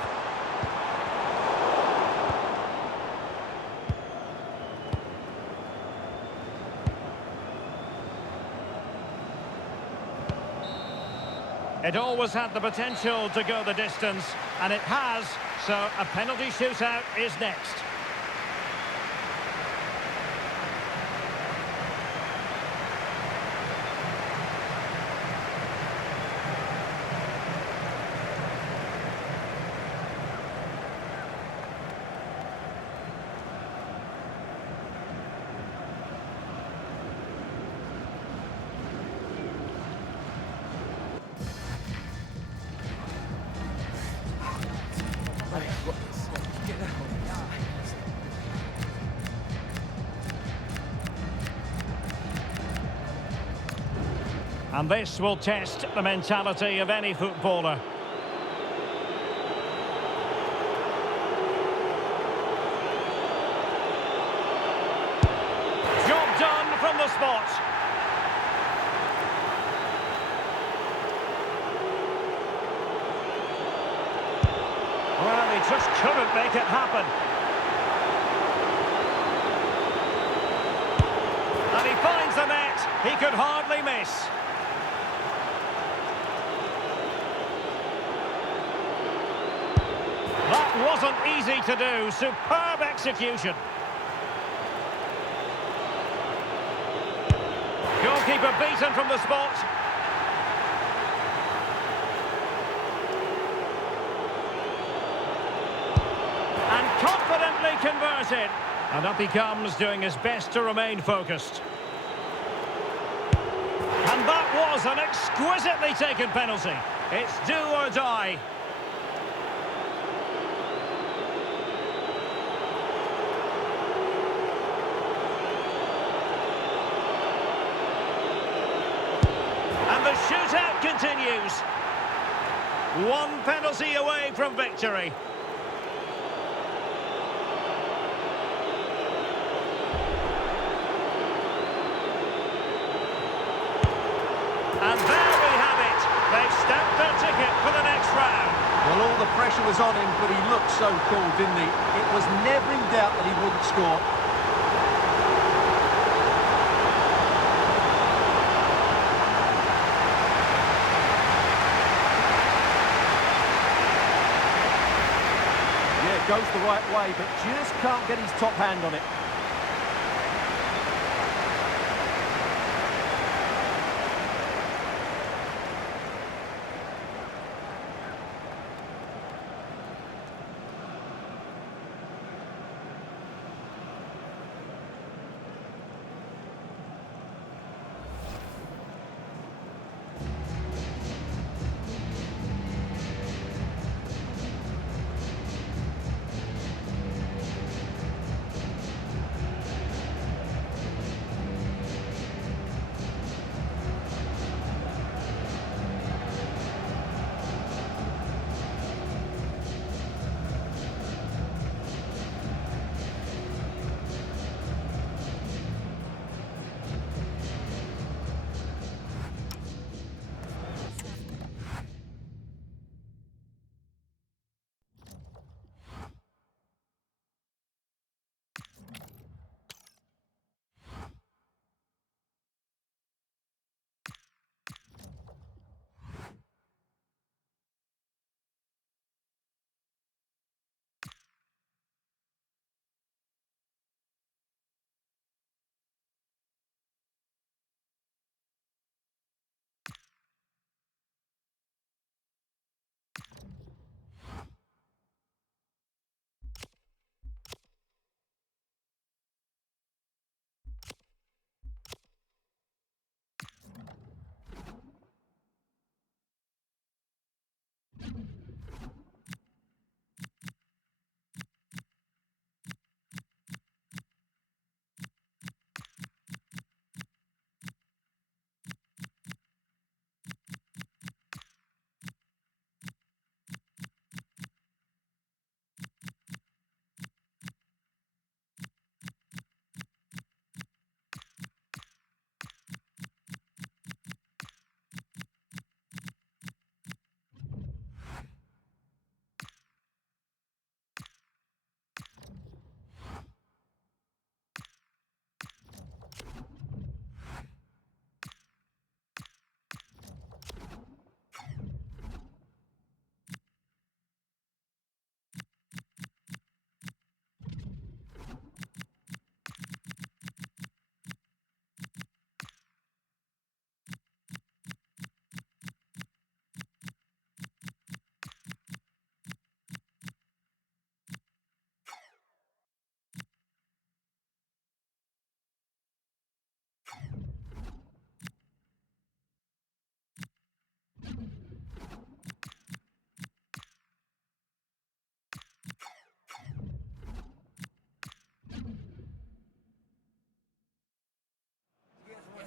It always had the potential to go the distance, and it has, so a penalty shootout is next. And this will test the mentality of any footballer. Job done from the spot. Well, he just couldn't make it happen. And he finds the net. He could hardly miss. That wasn't easy to do. Superb execution. Goalkeeper beaten from the spot. And confidently converted. And up he comes, doing his best to remain focused. And that was an exquisitely taken penalty. It's do or die. And the shootout continues. One penalty away from victory. And there we have it. They've stamped their ticket for the next round. Well, all the pressure was on him, but he looked so cool, didn't he? It was never in doubt that he wouldn't score. goes the right way, but just can't get his top hand on it.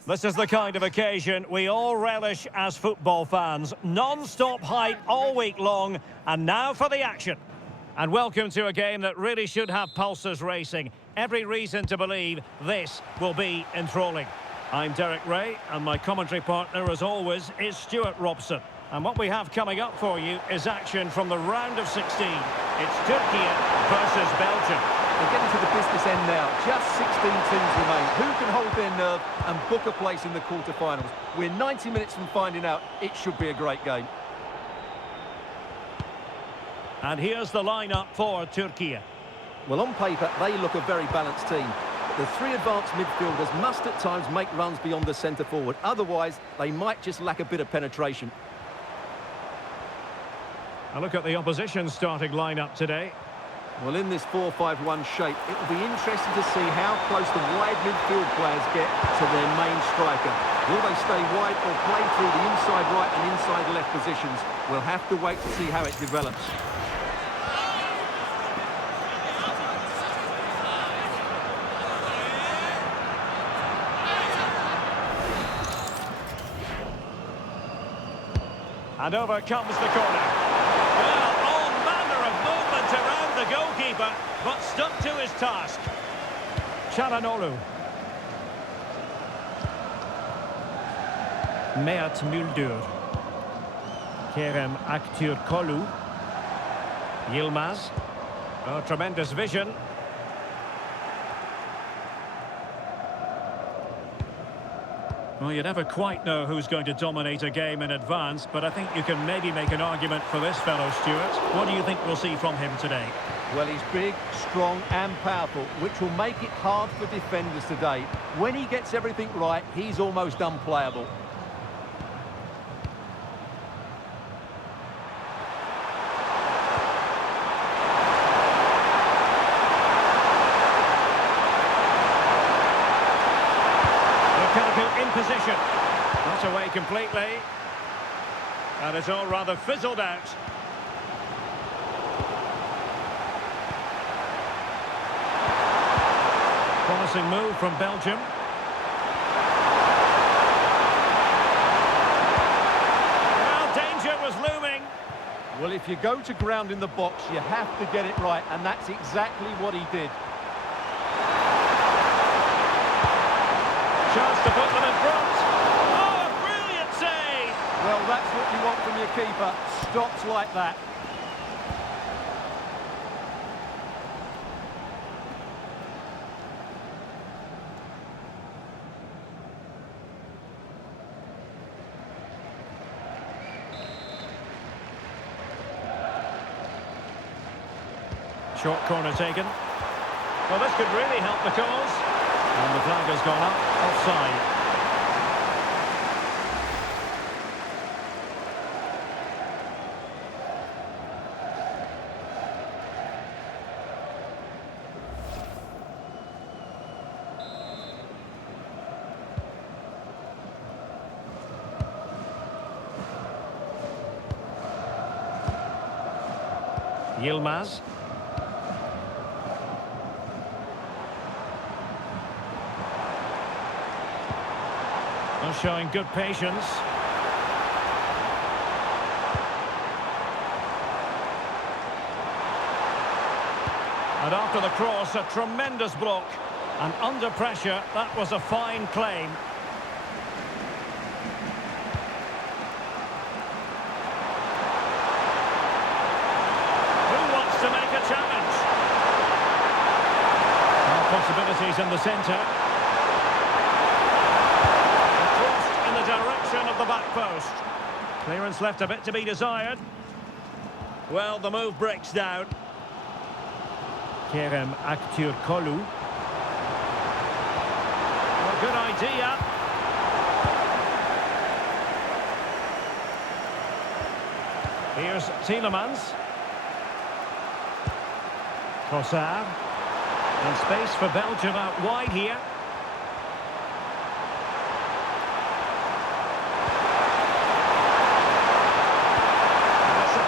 This is the kind of occasion we all relish as football fans. Non-stop hype all week long, and now for the action. And welcome to a game that really should have pulses racing. Every reason to believe this will be enthralling. I'm Derek Ray, and my commentary partner, as always, is Stuart Robson. And what we have coming up for you is action from the round of 16. It's Turkey versus Belgium. We're getting to the business end now. Just 16 teams remain. Who can hold their nerve and book a place in the quarterfinals? We're 90 minutes from finding out. It should be a great game. And here's the lineup for Turkey. Well, on paper, they look a very balanced team. But the three advanced midfielders must at times make runs beyond the centre forward. Otherwise, they might just lack a bit of penetration. A look at the opposition starting lineup today. Well, in this 4-5-1 shape, it will be interesting to see how close the wide midfield players get to their main striker. Will they stay wide or play through the inside right and inside left positions? We'll have to wait to see how it develops. And over comes the corner. Well, all manner of movement around the goalkeeper, but stuck to his task. Çalhanoğlu. Mert Müldür. Kerem Aktürkoğlu. Yilmaz. Oh, tremendous vision. Well, you never quite know who's going to dominate a game in advance, but I think you can maybe make an argument for this fellow, Stuart. What do you think we'll see from him today? Well, he's big, strong and powerful, which will make it hard for defenders today. When he gets everything right, he's almost unplayable. Lukaku in position. Not away completely. And it's all rather fizzled out. Promising move from Belgium. Well, danger was looming. Well, if you go to ground in the box, you have to get it right, and that's exactly what he did. Chance to put them in front. Oh, a brilliant save! Well, that's what you want from your keeper. Stops like that. Short corner taken. Well, this could really help the cause. And the flag has gone up, offside. Yilmaz. Showing good patience. And after the cross, a tremendous block. And under pressure, that was a fine claim. Who wants to make a challenge? More possibilities in the centre. Direction of the back post. Clearance left a bit to be desired. Well, the move breaks down. Kerem Aktürkoğlu. Well, good idea. Here's Tielemans. Trossard. And space for Belgium out wide here.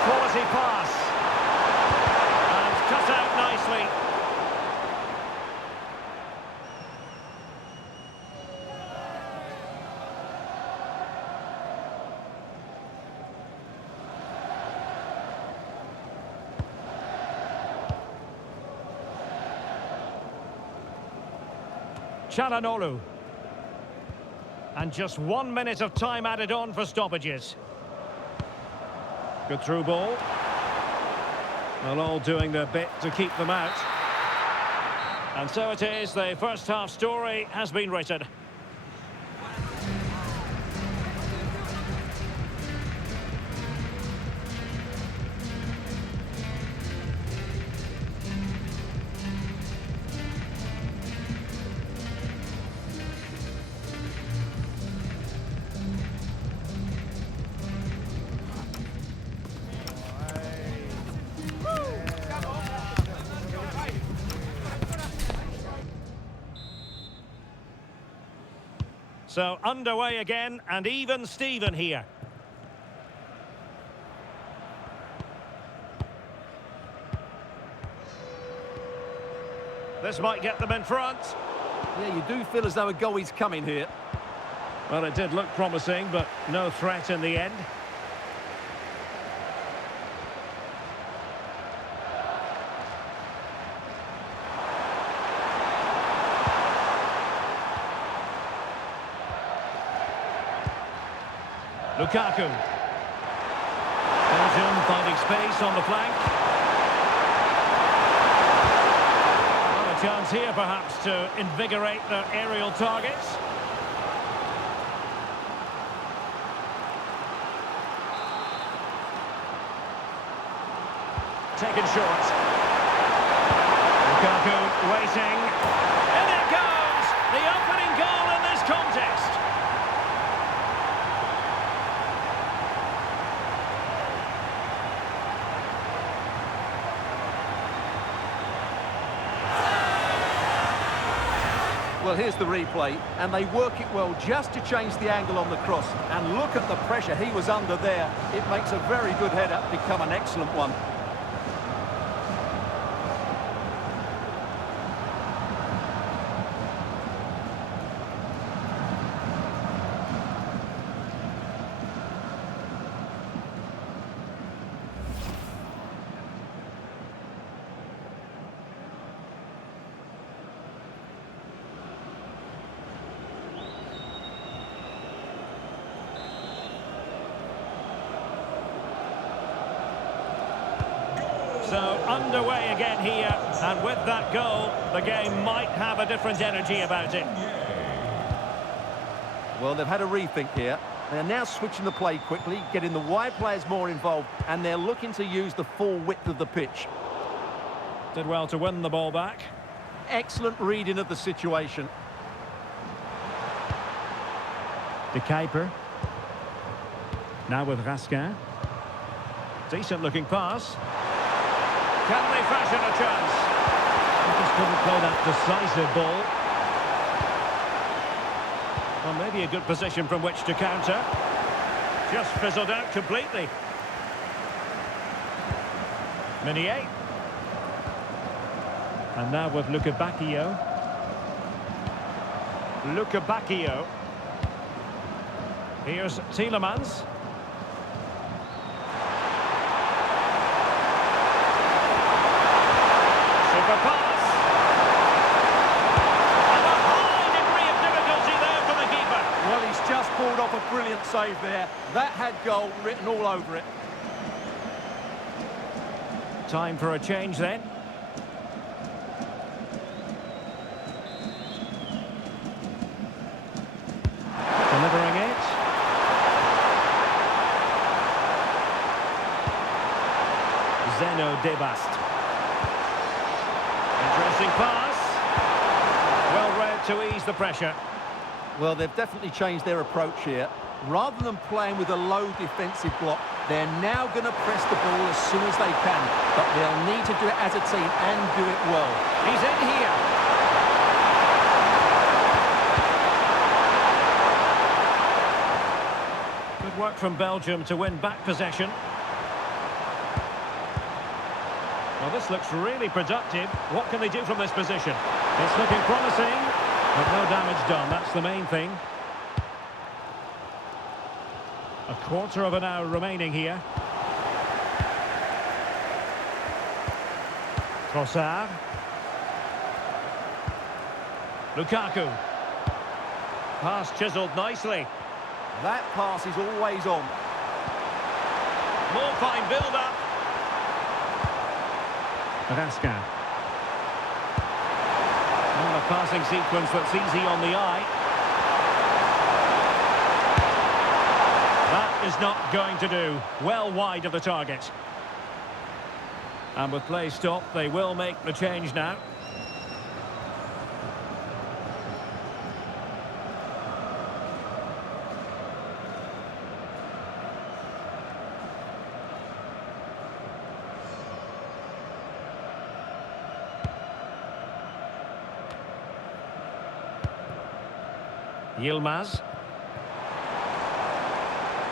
Quality pass. And cut out nicely. Çalhanoğlu. And just 1 minute of time added on for stoppages. Good through ball. Well, all doing their bit to keep them out. And so it is, the first half story has been written. So underway again, and even Steven here. This might get them in front. Yeah, you do feel as though a goal is coming here. Well, it did look promising, but no threat in the end. Lukaku. Belgium finding space on the flank. Well, a chance here perhaps to invigorate their aerial targets. Taken short. Well, here's the replay, and they work it well just to change the angle on the cross. And look at the pressure he was under there. It makes a very good header become an excellent one. So underway again here, and with that goal, the game might have a different energy about it. Well, they've had a rethink here. They're now switching the play quickly, getting the wide players more involved, and they're looking to use the full width of the pitch. Did well to win the ball back. Excellent reading of the situation. De Kuiper. Now with Raskin. Decent looking pass. Can they fashion a chance? He just couldn't play that decisive ball. Well, maybe a good position from which to counter. Just fizzled out completely. Meunier. And now with Luca Bacchio. Luca Bacchio. Here's Tielemans. Super pass. And a high degree of difficulty there for the keeper. Well, he's just pulled off a brilliant save there. That had goal written all over it. Time for a change then. Delivering it. Zeno Debast. Interesting pass. Well read to ease the pressure. Well, they've definitely changed their approach here. Rather than playing with a low defensive block, they're now going to press the ball as soon as they can. But they'll need to do it as a team and do it well. He's in here. Good work from Belgium to win back possession. Well, this looks really productive. What can they do from this position? It's looking promising, but no damage done. That's the main thing. A quarter of an hour remaining here. Trossard. Lukaku. Pass chiselled nicely. That pass is always on. More fine build-up. Raskin. And a passing sequence that's easy on the eye. That is not going to do. Well wide of the target. And with play stopped, they will make the change now. Yilmaz.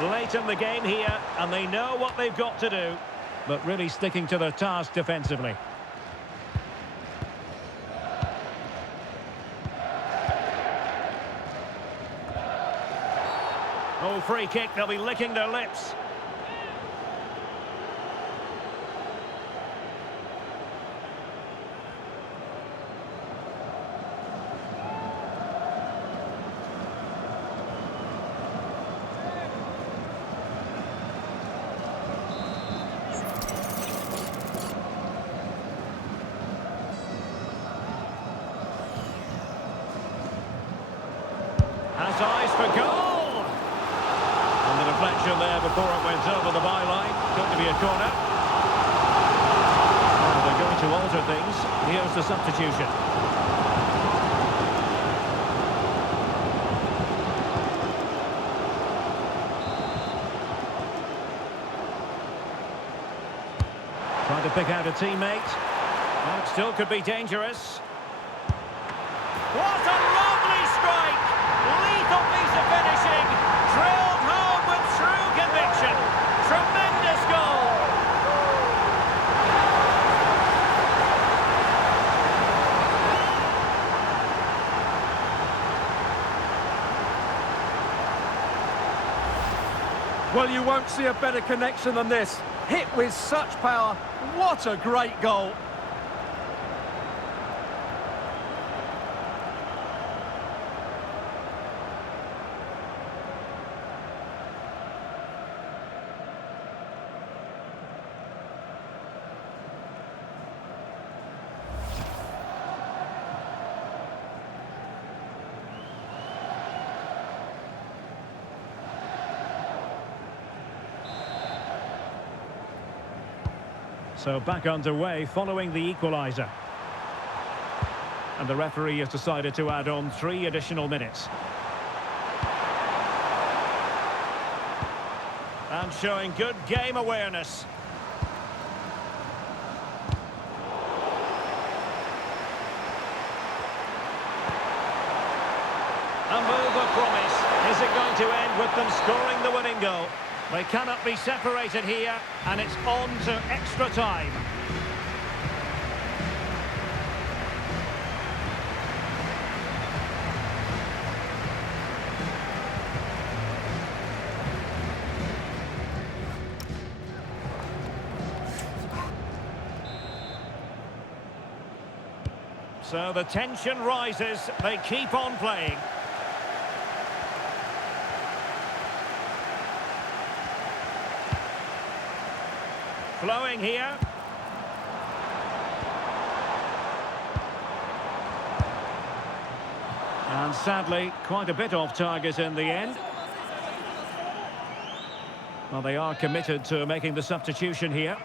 Late in the game here, and they know what they've got to do. But really sticking to their task defensively. Oh, free kick, they'll be licking their lips. Has eyes for goal. And the deflection there before it went over the byline. Going to be a corner. Well, they're going to alter things. Here's the substitution. Trying to pick out a teammate. Well, it still could be dangerous. What a run! Well, you won't see a better connection than this. Hit with such power. What a great goal. So back underway following the equaliser. And the referee has decided to add on 3 additional minutes. And showing good game awareness. A move of promise. Is it going to end with them scoring the winning goal? They cannot be separated here, and it's on to extra time. So the tension rises, they keep on playing. Flowing here. And sadly, quite a bit off target in the end. Well, they are committed to making the substitution here.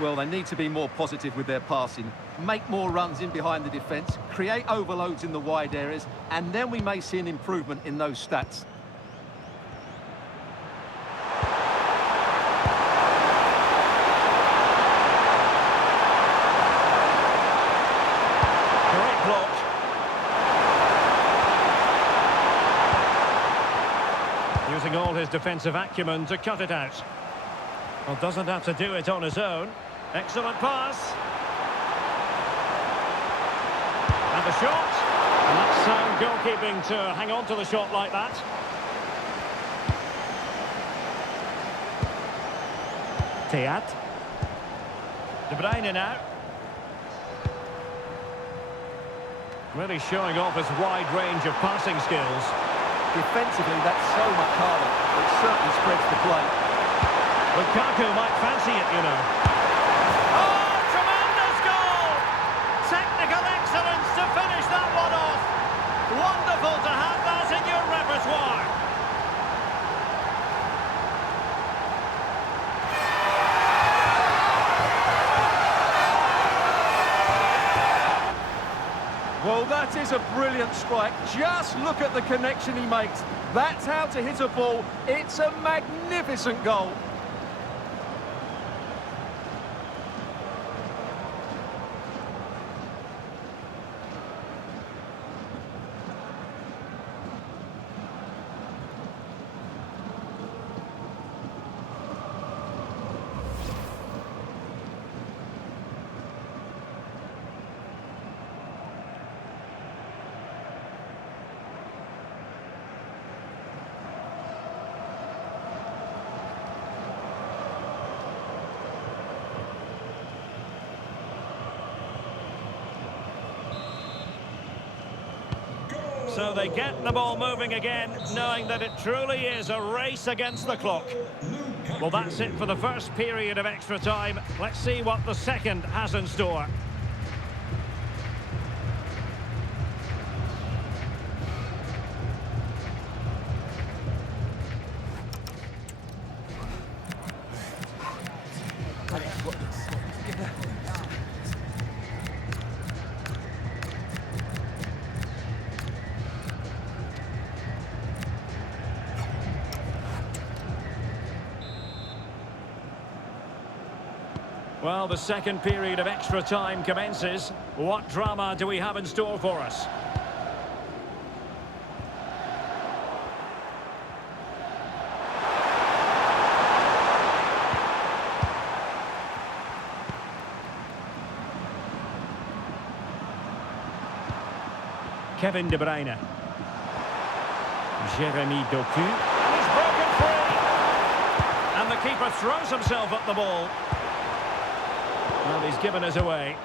Well, they need to be more positive with their passing, make more runs in behind the defence, create overloads in the wide areas, and then we may see an improvement in those stats. Great block. Using all his defensive acumen to cut it out. Well, doesn't have to do it on his own. Excellent pass. And the shot. And that's sound goalkeeping to hang on to the shot like that. Teat. De Bruyne now. Really showing off his wide range of passing skills. Defensively, that's so much harder. It certainly spreads the play. Lukaku might fancy it, you know. Oh, tremendous goal! Technical excellence to finish that one off. Wonderful to have that in your repertoire. Well, that is a brilliant strike. Just look at the connection he makes. That's how to hit a ball. It's a magnificent goal. So they get the ball moving again, knowing that it truly is a race against the clock. Well, that's it for the first period of extra time. Let's see what the second has in store. Well, the second period of extra time commences. What drama do we have in store for us? Kevin De Bruyne. Jeremy Doku. And he's broken free. And the keeper throws himself at the ball. Well, he's given us away.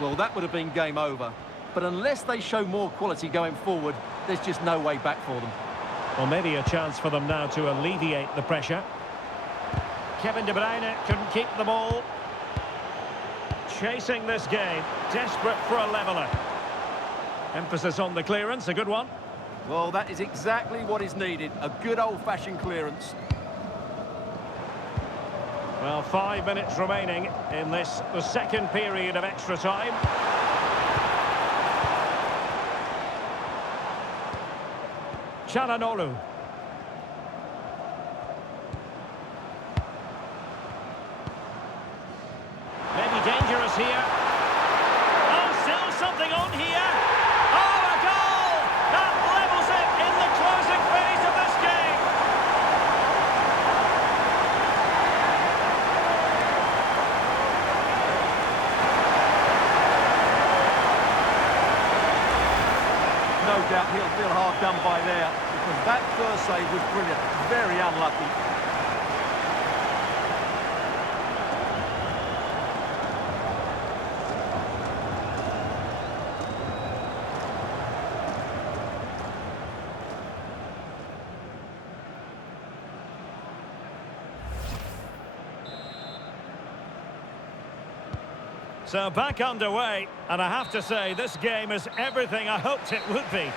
Well, that would have been game over. But unless they show more quality going forward, there's just no way back for them. Well, maybe a chance for them now to alleviate the pressure. Kevin De Bruyne couldn't keep the ball. Chasing this game, desperate for a leveller. Emphasis on the clearance, a good one. Well, that is exactly what is needed. A good old-fashioned clearance. Well, 5 minutes remaining in this, the second period of extra time. Çalhanoğlu. Maybe dangerous here. Oh, still something on here. Oh, a goal! That levels it in the closing phase of this game. No doubt he'll feel hard done by there, because that first save was brilliant. Very unlucky. So back underway, and I have to say this game is everything I hoped it would be.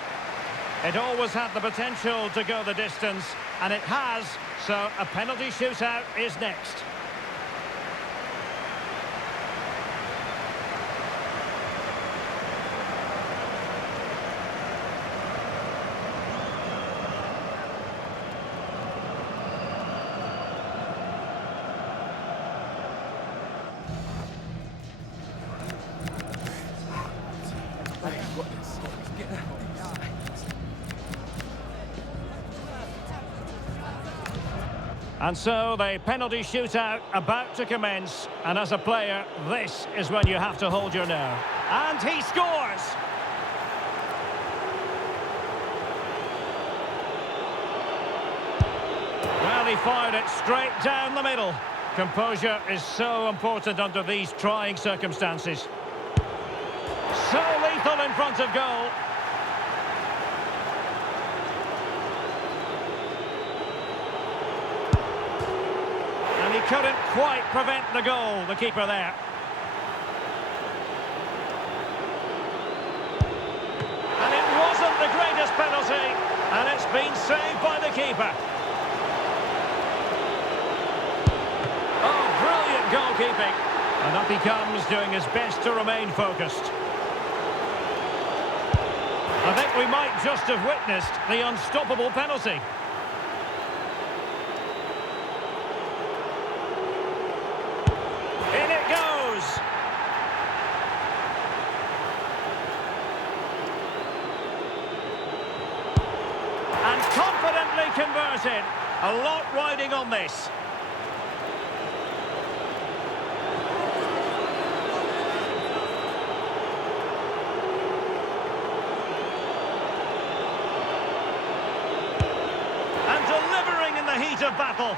It always had the potential to go the distance, and it has, so a penalty shootout is next. And so the penalty shootout about to commence. And as a player, this is when you have to hold your nerve. And he scores! Well, he fired it straight down the middle. Composure is so important under these trying circumstances. So lethal in front of goal. And he couldn't quite prevent the goal, the keeper there. And it wasn't the greatest penalty, and it's been saved by the keeper. Oh, brilliant goalkeeping. And up he comes, doing his best to remain focused. I think we might just have witnessed the unstoppable penalty. In it goes! And confidently converted. A lot riding on this. And delivering in the heat of battle.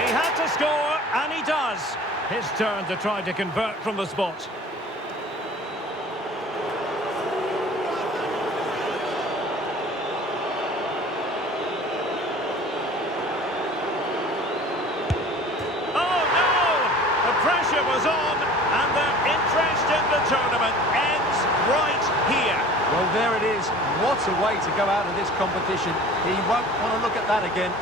He had to score, and he does. His turn to try to convert from the spot. Oh no! The pressure was on, and their interest in the tournament ends right here. Well, there it is. What a way to go out of this competition. He won't want to look at that again.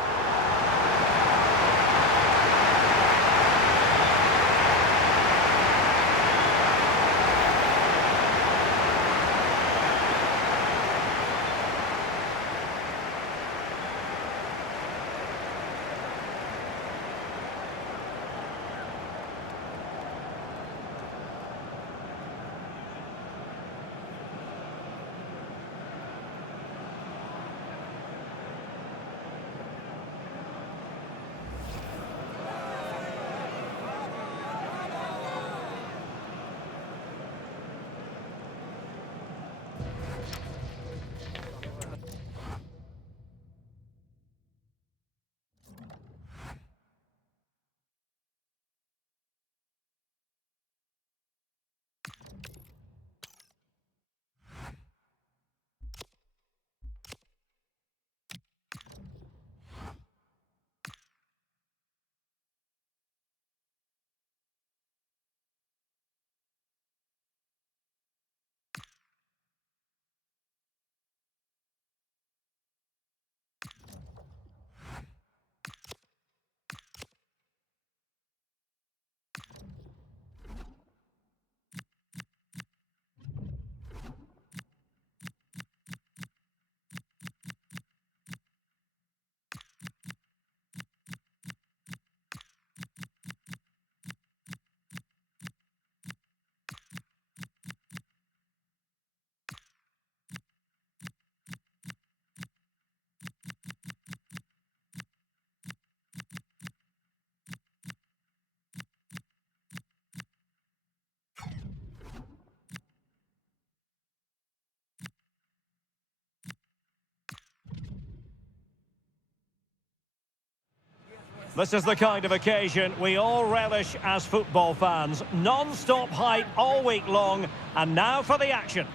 This is the kind of occasion we all relish as football fans. Non-stop hype all week long, and now for the action.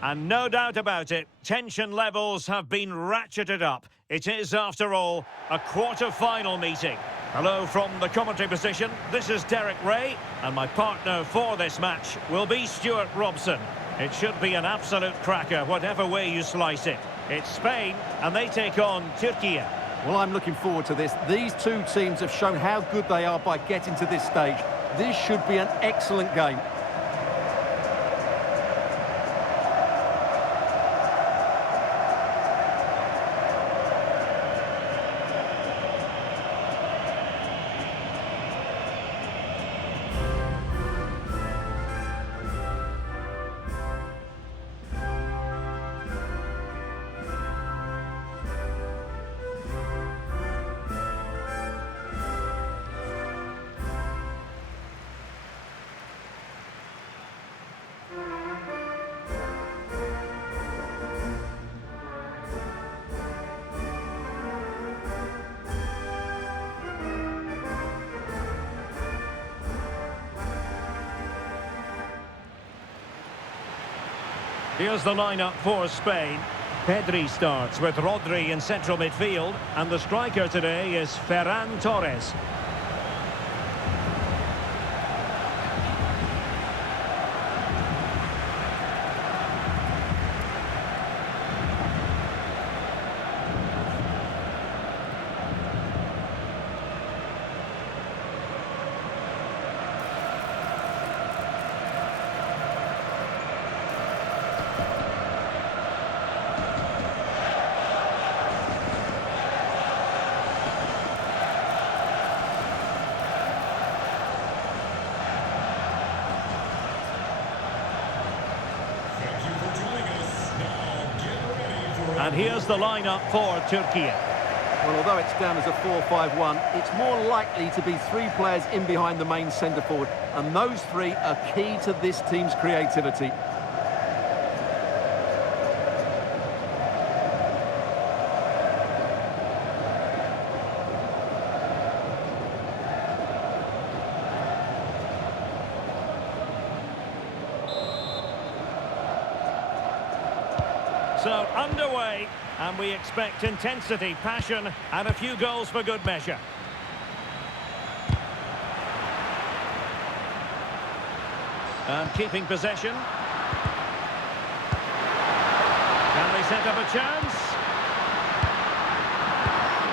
And no doubt about it, tension levels have been ratcheted up. It is, after all, a quarter-final meeting. Hello from the commentary position. This is Derek Ray, and my partner for this match will be Stuart Robson. It should be an absolute cracker, whatever way you slice it. It's Spain, and they take on Turkey. Well, I'm looking forward to this. These two teams have shown how good they are by getting to this stage. This should be an excellent game. Here's the lineup for Spain. Pedri starts with Rodri in central midfield, and the striker today is Ferran Torres. And here's the lineup for Turkey. Well, although it's down as a 4-5-1, it's more likely to be three players in behind the main centre-forward. And those three are key to this team's creativity. So, underway, and we expect intensity, passion, and a few goals for good measure. And keeping possession. Can they set up a chance?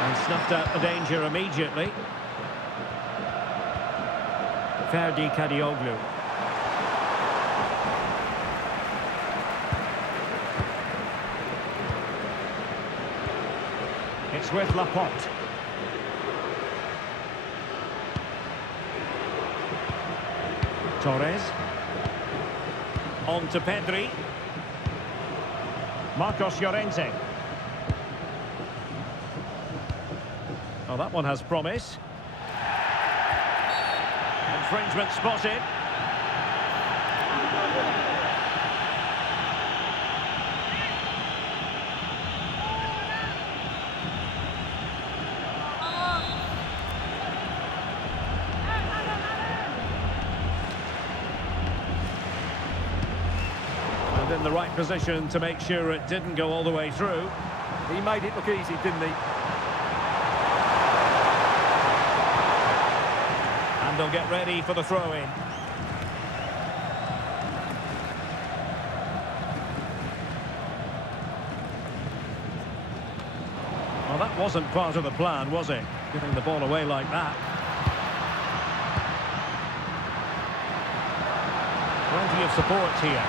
And snuffed out the danger immediately. Ferdi Kadioglu. It's with Laporte. Torres. On to Pedri. Marcos Llorente. Oh, that one has promise. Infringement spotted. In the right position to make sure it didn't go all the way through. He made it look easy, didn't he? And they'll get ready for the throw-in. Well, that wasn't part of the plan, was it? Giving the ball away like that. Plenty of support here.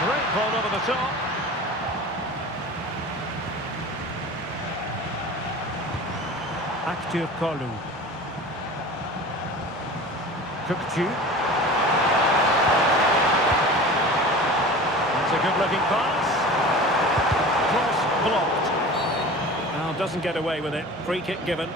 Great ball over the top. Aktür Kolu. Kukcu. That's a good-looking pass. Cross blocked. Now doesn't get away with it. Free kick given.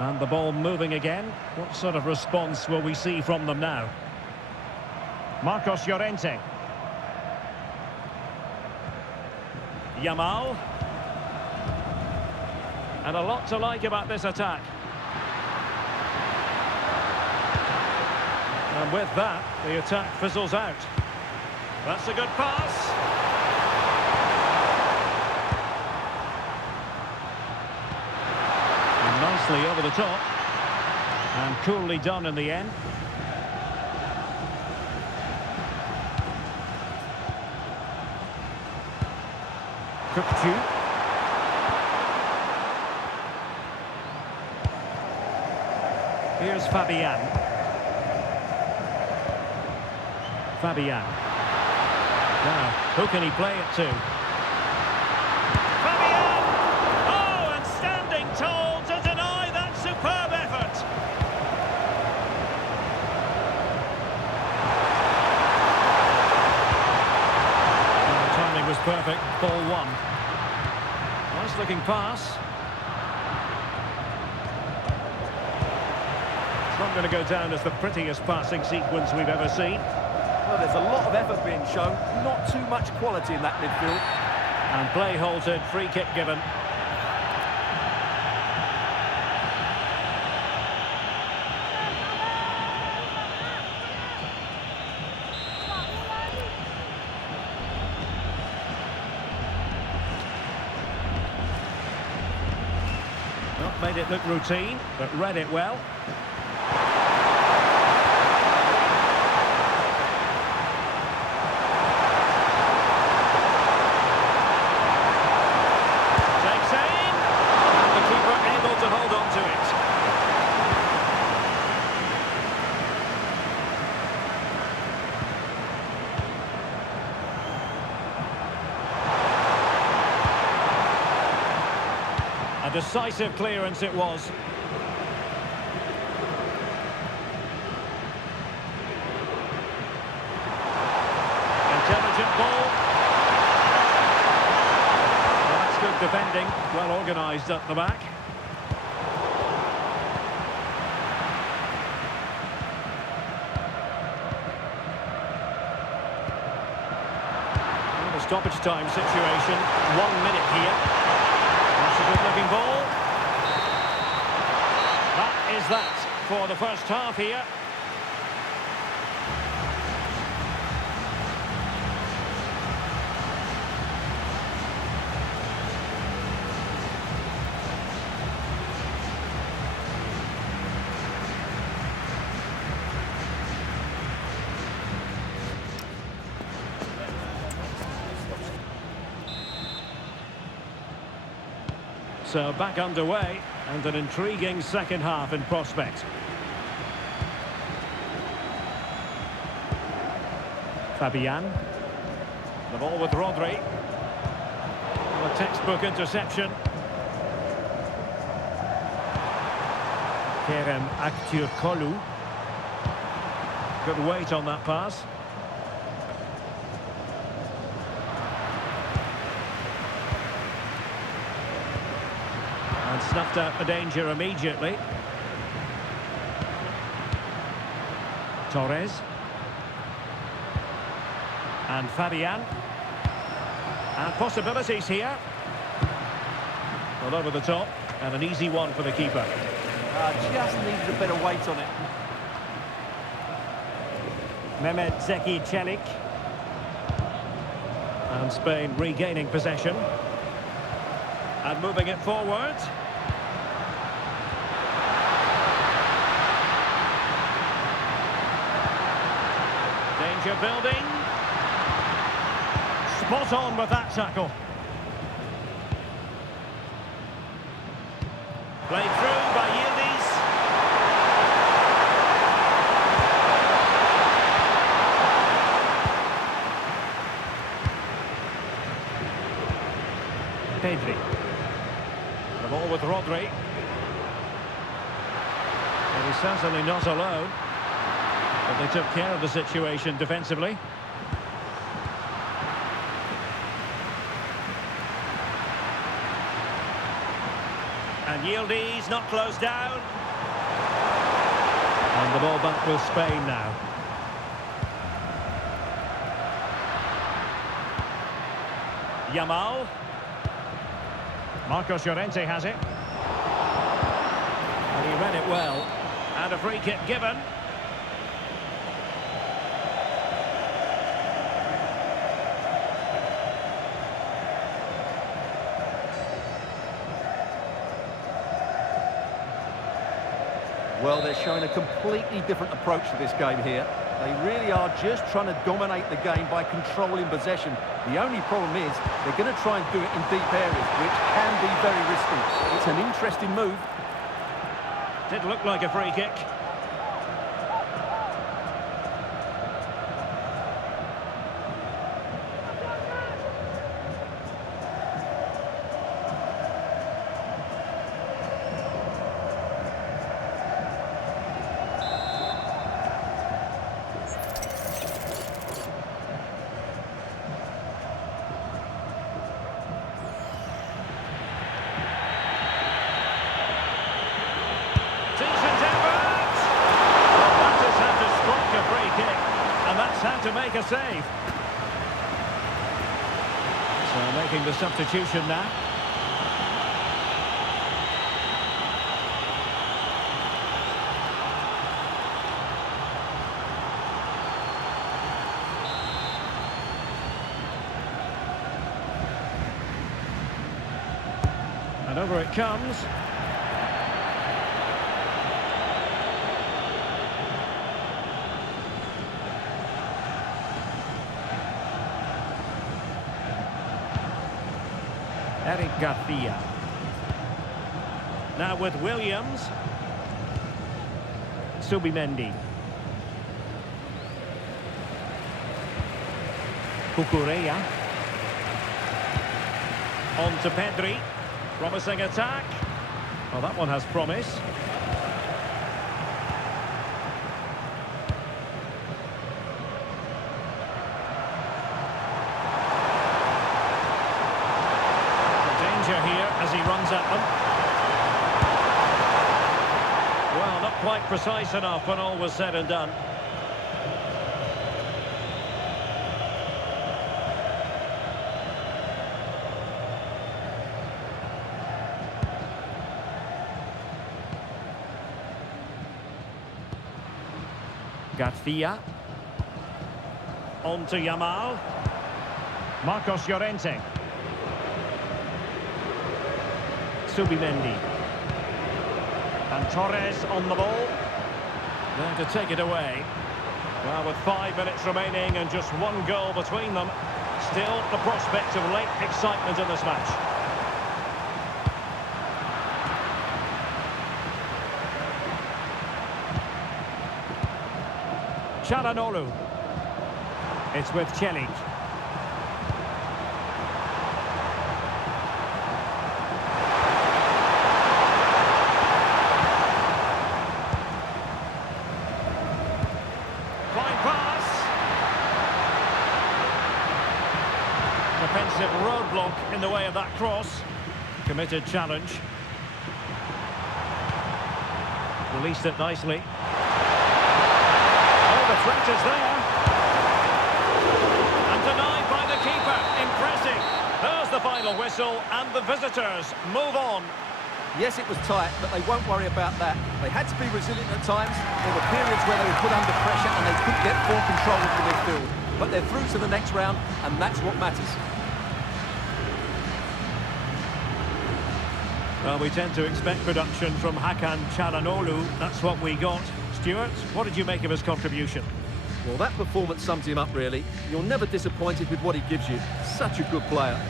And the ball moving again. What sort of response will we see from them now? Marcos Llorente. Yamal. And a lot to like about this attack. And with that, the attack fizzles out. That's a good pass. And nicely over the top. And coolly done in the end. Kupchu. Here's Fabian. Fabian. Now, who can he play it to? Fabian! Oh, and standing tall to deny that superb effort. And the timing was perfect. Ball one. Nice looking pass. Not going to go down as the prettiest passing sequence we've ever seen. Well, there's a lot of effort being shown, not too much quality in that midfield. And play halted, free kick given. Not made it look routine, but read it well. A decisive clearance it was. Intelligent ball. Well, that's good defending, well organised at the back. Well, the stoppage time situation, 1 minute here. That's a good-looking ball. That is that for the first half here. So back underway, and an intriguing second half in prospect. Fabian. The ball with Rodri. A textbook interception. Kerem Aktürkoğlu. Good weight on that pass. And snuffed out the danger immediately. Torres. And Fabian. And possibilities here. Well, over the top. And an easy one for the keeper. Just needed a bit of weight on it. Mehmet Zeki Çelik. And Spain regaining possession. And moving it forward. Danger building. Spot on with that tackle. Played through by Yildiz. Pedri. The ball with Rodri. And he's certainly not alone. But they took care of the situation defensively. And Yildiz not closed down. And the ball back with Spain now. Yamal. Marcos Llorente has it. And he read it well. And a free kick given. Well, they're showing a completely different approach to this game here. They really are just trying to dominate the game by controlling possession. The only problem is they're going to try and do it in deep areas, which can be very risky. It's an interesting move. Did look like a free kick. To make a save. So making the substitution now. And over it comes. Eric Garcia. Now with Williams. Subimendi. Cucurella. On to Pedri. Promising attack. Well, that one has promise. Here as he runs at them. Well, not quite precise enough when all was said and done. Garcia. On to Yamal. Marcos Llorente. Subimendi. And Torres on the ball. There to take it away. Well, with 5 minutes remaining and just one goal between them, still the prospect of late excitement in this match. Çalhanoğlu. It's with Çelik. Defensive roadblock in the way of that cross. Committed challenge. Released it nicely. Oh, the threat is there. And denied by the keeper. Impressive. There's the final whistle, and the visitors move on. Yes, it was tight, but they won't worry about that. They had to be resilient at times. There were periods where they were put under pressure and they couldn't get full control of the midfield. But they're through to the next round, and that's what matters. Well, we tend to expect production from Hakan Çalhanoğlu. That's what we got. Stuart, what did you make of his contribution? Well, that performance sums him up, really. You're never disappointed with what he gives you. Such a good player.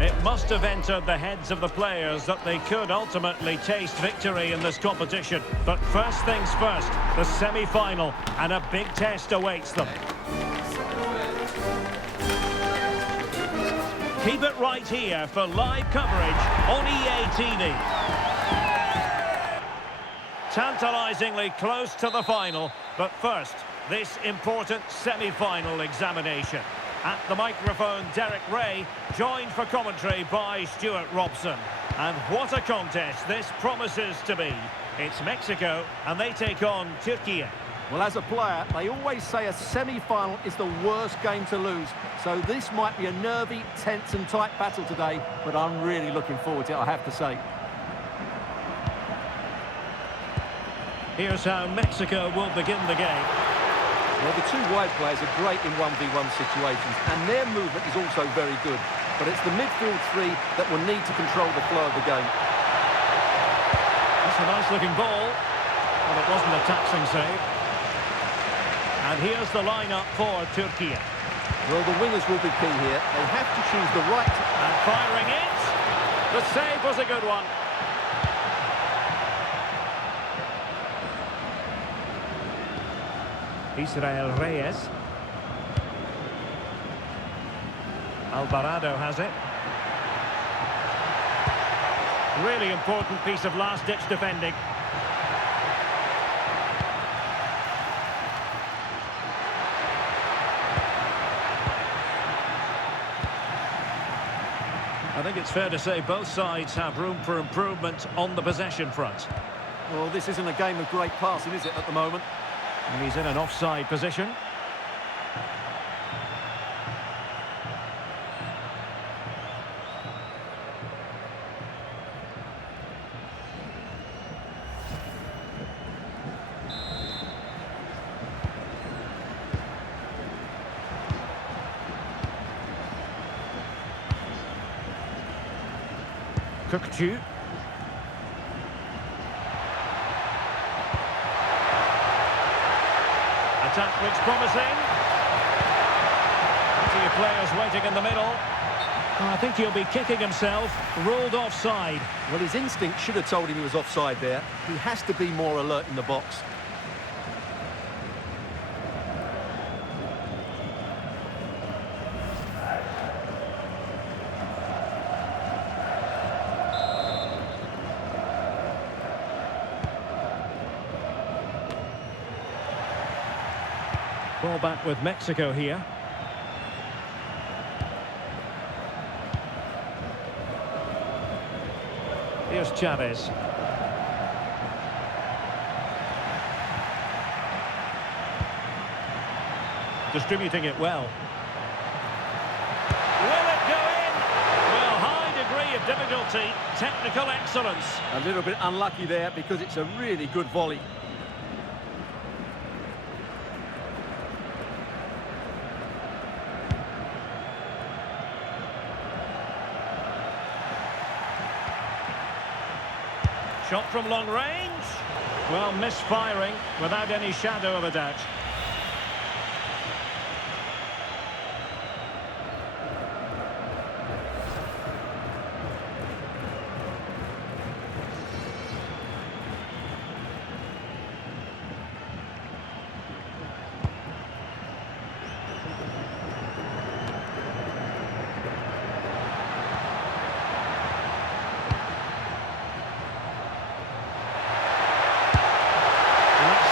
It must have entered the heads of the players that they could ultimately taste victory in this competition. But first things first, the semi-final, and a big test awaits them. Keep it right here for live coverage on EA TV. Tantalisingly close to the final, but first, this important semi-final examination. At the microphone, Derek Ray, joined for commentary by Stuart Robson. And what a contest this promises to be. It's Mexico, and they take on Turkey. Well, as a player, they always say a semi-final is the worst game to lose. So this might be a nervy, tense and tight battle today, but I'm really looking forward to it, I have to say. Here's how Mexico will begin the game. Well, the two wide players are great in 1v1 situations, and their movement is also very good. But it's the midfield three that will need to control the flow of the game. That's a nice-looking ball, but it wasn't a taxing save. And here's the lineup for Turkey. Well, the wingers will be key here. They have to choose the right... And firing it. The save was a good one. Israel Reyes. Alvarado has it. Really important piece of last-ditch defending. I think it's fair to say both sides have room for improvement on the possession front. Well, this isn't a game of great passing, is it, at the moment? And he's in an offside position. Kökçü. Attack looks promising. Plenty of players waiting in the middle. I think he'll be kicking himself. Ruled offside. Well, his instinct should have told him he was offside there. He has to be more alert in the box. Ball back with Mexico here. Here's Chavez. Distributing it well. Will it go in? Well, high degree of difficulty, technical excellence. A little bit unlucky there because it's a really good volley. Shot from long range. Well, misfiring without any shadow of a doubt.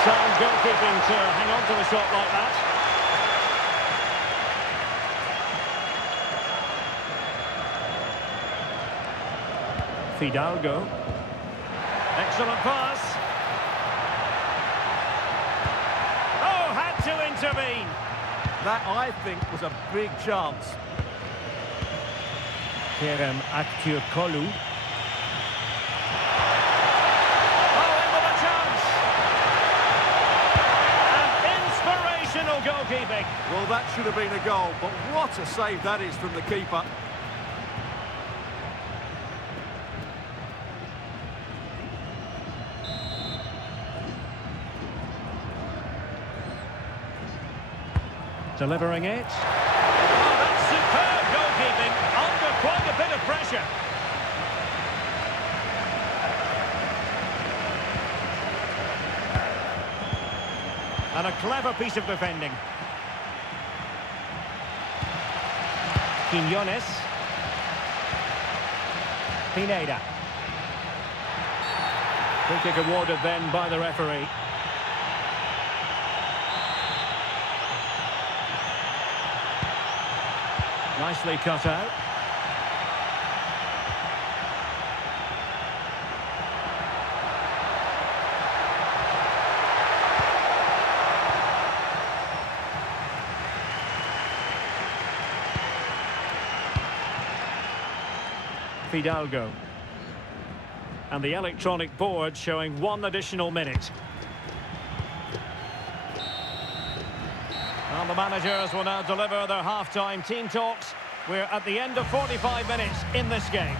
Sound goalkeeping to hang on to the shot like that. Fidalgo. Excellent pass. Oh, had to intervene. That, I think, was a big chance. Kerem Aktürkoğlu. Goalkeeping. Well, that should have been a goal, but what a save that is from the keeper. Delivering it. Oh, that's superb goalkeeping under quite a bit of pressure. And a clever piece of defending. Quinones. Pineda. Free kick awarded then by the referee. Nicely cut out. Fidalgo. And the electronic board showing 1 additional minute. And the managers will now deliver their half-time team talks. We're at the end of 45 minutes in this game.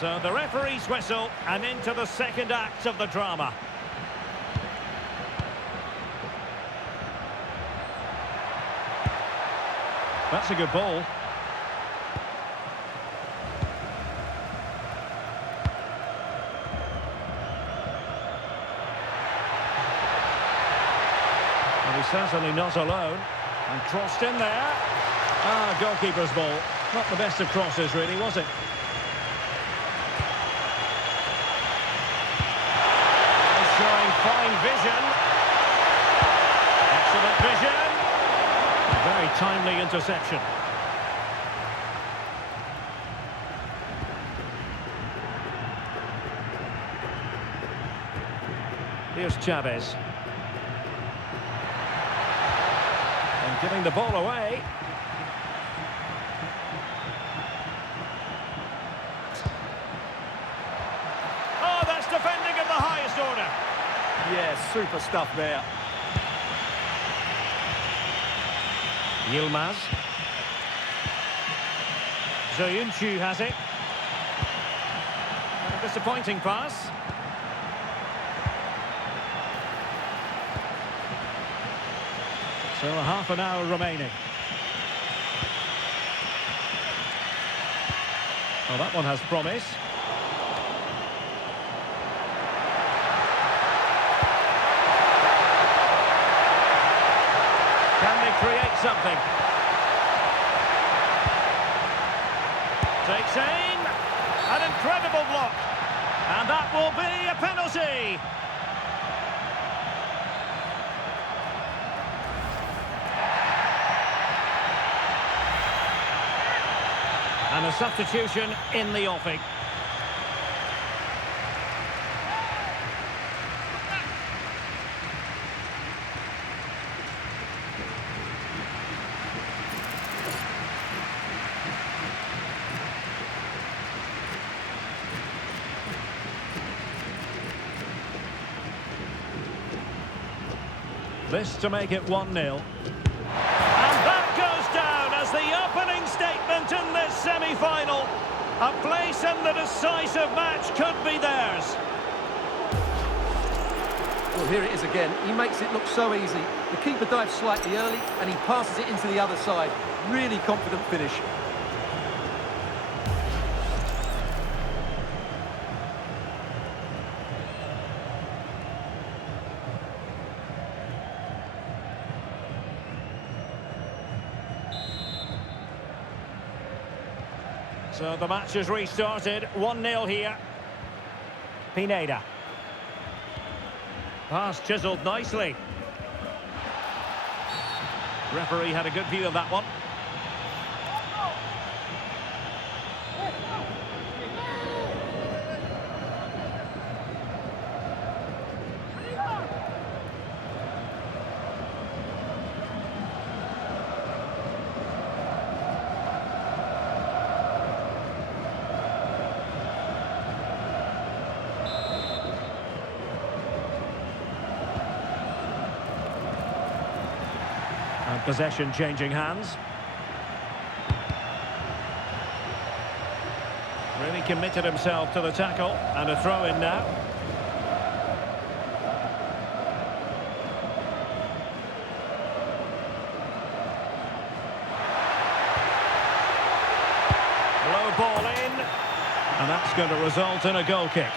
So the referee's whistle and into the second act of the drama. That's a good ball. And he's certainly not alone. And crossed in there. Ah, goalkeeper's ball. Not the best of crosses, really, was it? Showing fine vision. Excellent vision. A very timely interception. Here's Chavez. And giving the ball away. Oh, that's defending of the highest order. Yeah, super stuff there. Yilmaz. Zoyuncu has it. And a disappointing pass. So half an hour remaining. Well, that one has promise. Can they create something? Takes aim. An incredible block. And that will be a penalty. And a substitution in the offing. This to make it 1-0. And that goes down as the opening statement in this semi-final. A place in the decisive match could be theirs. Well, here it is again. He makes it look so easy. The keeper dives slightly early and he passes it into the other side. Really confident finish. So the match has restarted. 1-0 here. Pineda. Pass chiselled nicely. Referee had a good view of that one. Possession changing hands. Really committed himself to the tackle, and a throw in now. Low ball in, and that's going to result in a goal kick.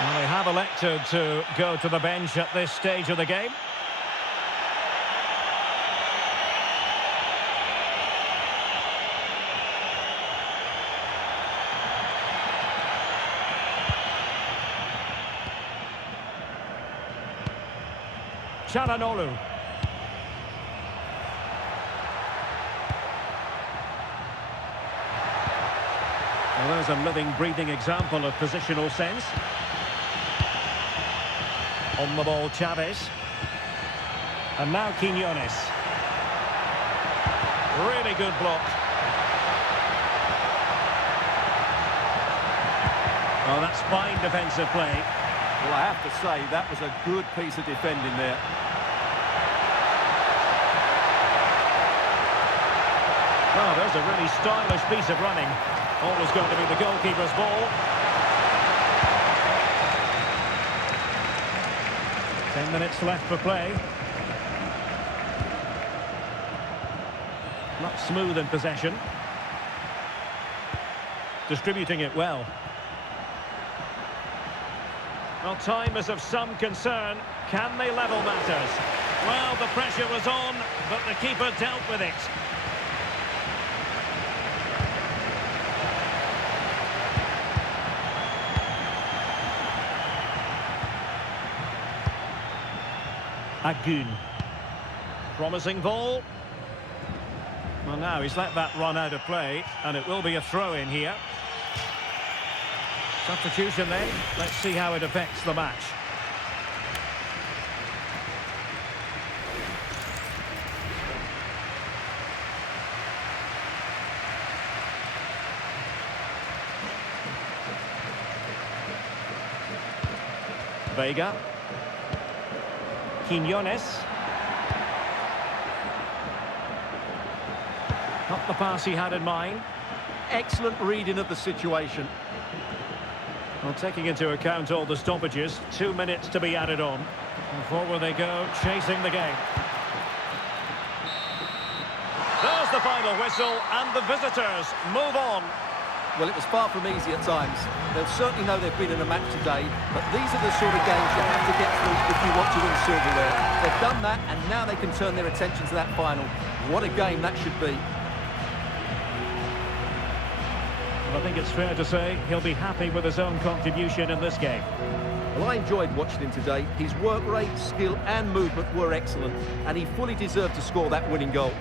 Well, they have elected to go to the bench at this stage of the game. Chalanolu. Well, there's a living, breathing example of positional sense. On the ball, Chavez. And now Quiñones. Really good block. Oh, that's fine defensive play. Well, I have to say, that was a good piece of defending there. Oh, there's a really stylish piece of running. Always going to be the goalkeeper's ball. 10 minutes left for play. Not smooth in possession. Distributing it well. Well, time is of some concern. Can they level matters? Well, the pressure was on, but the keeper dealt with it. Agun. Promising ball. Well, now he's let that run out of play, and it will be a throw-in here. Substitution then. Let's see how it affects the match. Vega. Quiñones. Not the pass he had in mind. Excellent reading of the situation. Well, taking into account all the stoppages, 2 minutes to be added on. And forward they go, chasing the game. There's the final whistle, and the visitors move on. Well, it was far from easy at times. They'll certainly know they've been in a match today, but these are the sort of games you have to get through if you want to win silverware. They've done that, and now they can turn their attention to that final. What a game that should be. Well, I think it's fair to say he'll be happy with his own contribution in this game. Well, I enjoyed watching him today. His work rate, skill and movement were excellent, and he fully deserved to score that winning goal.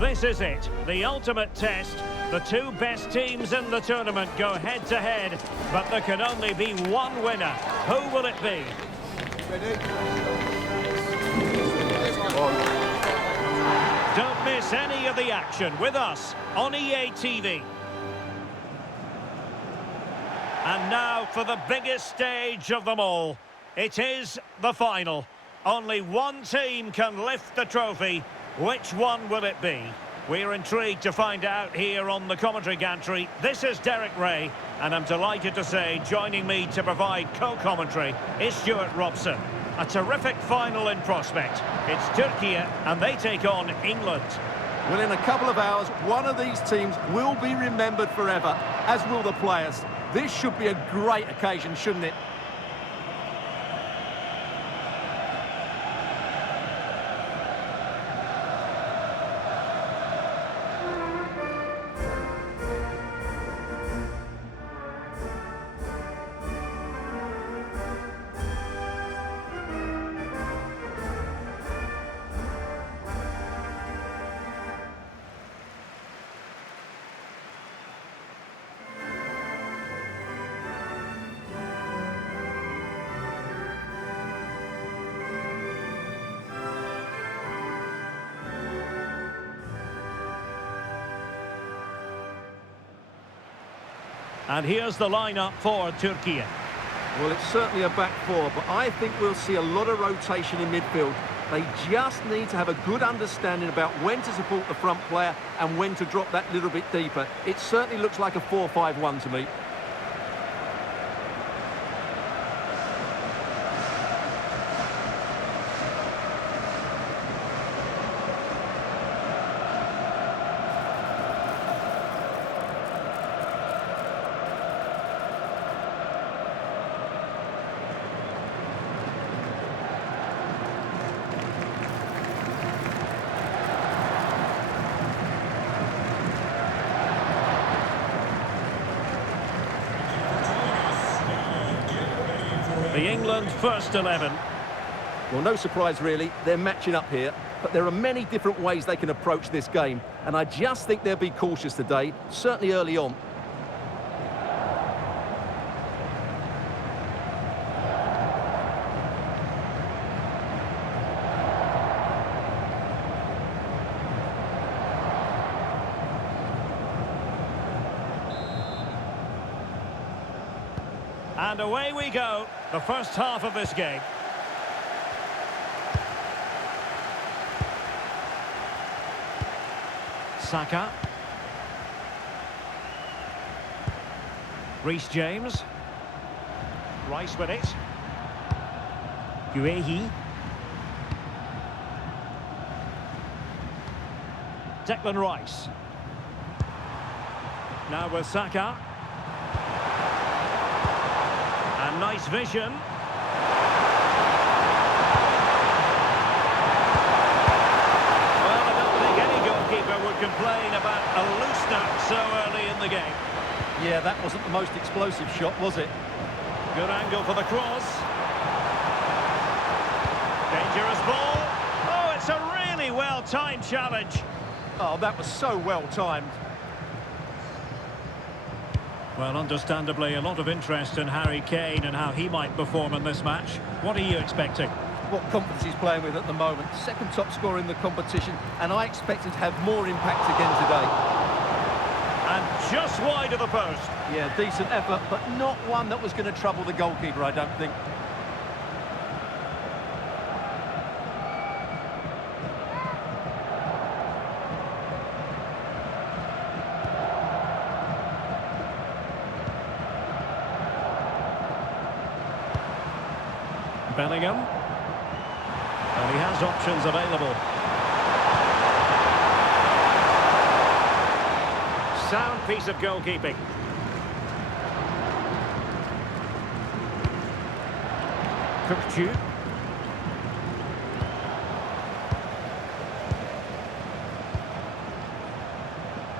This is it, the ultimate test. The two best teams in the tournament go head-to-head, but there can only be one winner. Who will it be? Don't miss any of the action with us on EA TV. And now for the biggest stage of them all. It is the final. Only one team can lift the trophy. Which one will it be? We're intrigued to find out here on the commentary gantry. This is Derek Ray, and I'm delighted to say joining me to provide co-commentary is Stuart Robson. A terrific final in prospect. It's Turkey, and they take on England. Well, in a couple of hours, one of these teams will be remembered forever, as will the players. This should be a great occasion, shouldn't it? And here's the lineup for Turkey. Well, it's certainly a back four, but I think we'll see a lot of rotation in midfield. They just need to have a good understanding about when to support the front player and when to drop that little bit deeper. It certainly looks like a 4-5-1 to me. The England first 11. Well, no surprise really, they're matching up here, but there are many different ways they can approach this game, and I just think they'll be cautious today, certainly early on. And away we go, the first half of this game. Saka. Reece James. Rice with it. Guehi. Declan Rice. Now with Saka. And nice vision. Well, I don't think any goalkeeper would complain about a loose snap so early in the game. Yeah, that wasn't the most explosive shot, was it? Good angle for the cross. Dangerous ball. Oh, it's a really well-timed challenge. Oh, that was so well-timed. Well, understandably, a lot of interest in Harry Kane and how he might perform in this match. What are you expecting? What confidence he's playing with at the moment. Second top scorer in the competition, and I expect him to have more impact again today. And just wide of the post. Yeah, decent effort, but not one that was going to trouble the goalkeeper, I don't think. Bellingham. And he has options available. Sound piece of goalkeeping. Cookchu.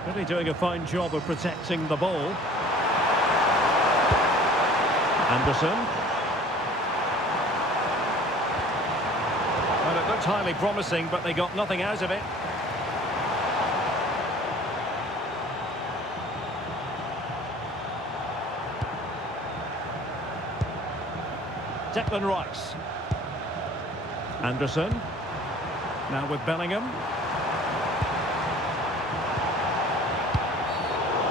Really doing a fine job of protecting the ball. Anderson. Well, it looked highly promising, but they got nothing out of it. Declan Rice. Anderson. Now with Bellingham.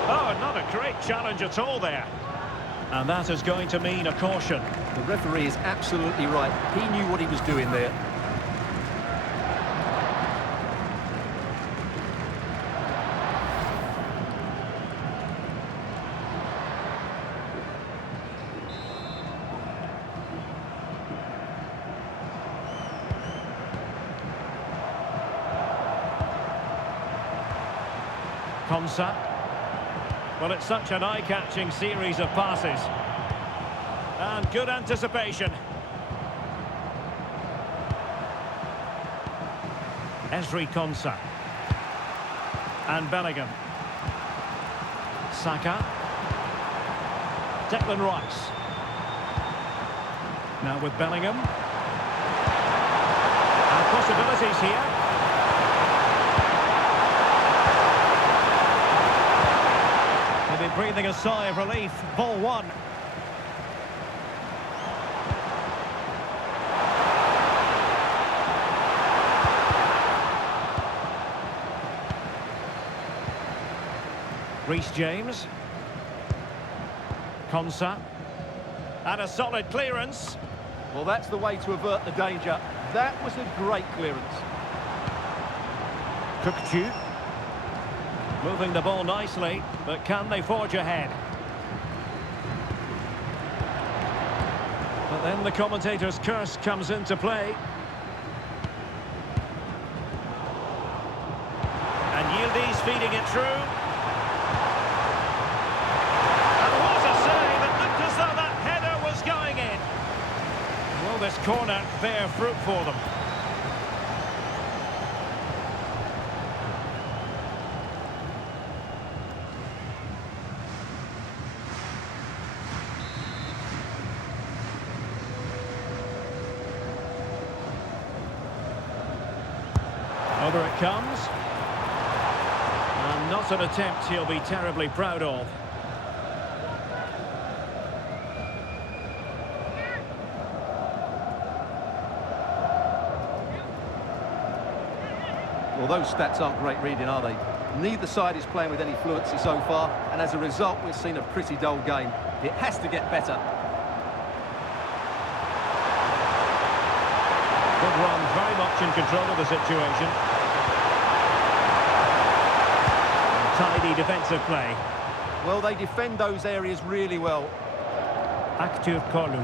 Oh, not a great challenge at all there. And that is going to mean a caution. The referee is absolutely right. He knew what he was doing there. Konsa. Well, it's such an eye-catching series of passes. And good anticipation. Ezri Konsa. And Bellingham. Saka. Declan Rice. Now with Bellingham. And possibilities here. Maybe breathing a sigh of relief. Ball one. Reece James. Konsa. And a solid clearance. Well, that's the way to avert the danger. That was a great clearance. Kukçu. Moving the ball nicely, but can they forge ahead? But then the commentator's curse comes into play. And Yildiz feeding it through. And what a save! It looked as though that header was going in. Will this corner bear fruit for them? Over it comes. And not an attempt he'll be terribly proud of. Well, those stats aren't great reading, are they? Neither side is playing with any fluency so far, and as a result, we've seen a pretty dull game. It has to get better. Good run, very much in control of the situation. Tidy defensive play. Well, they defend those areas really well. Aktürk Kolu.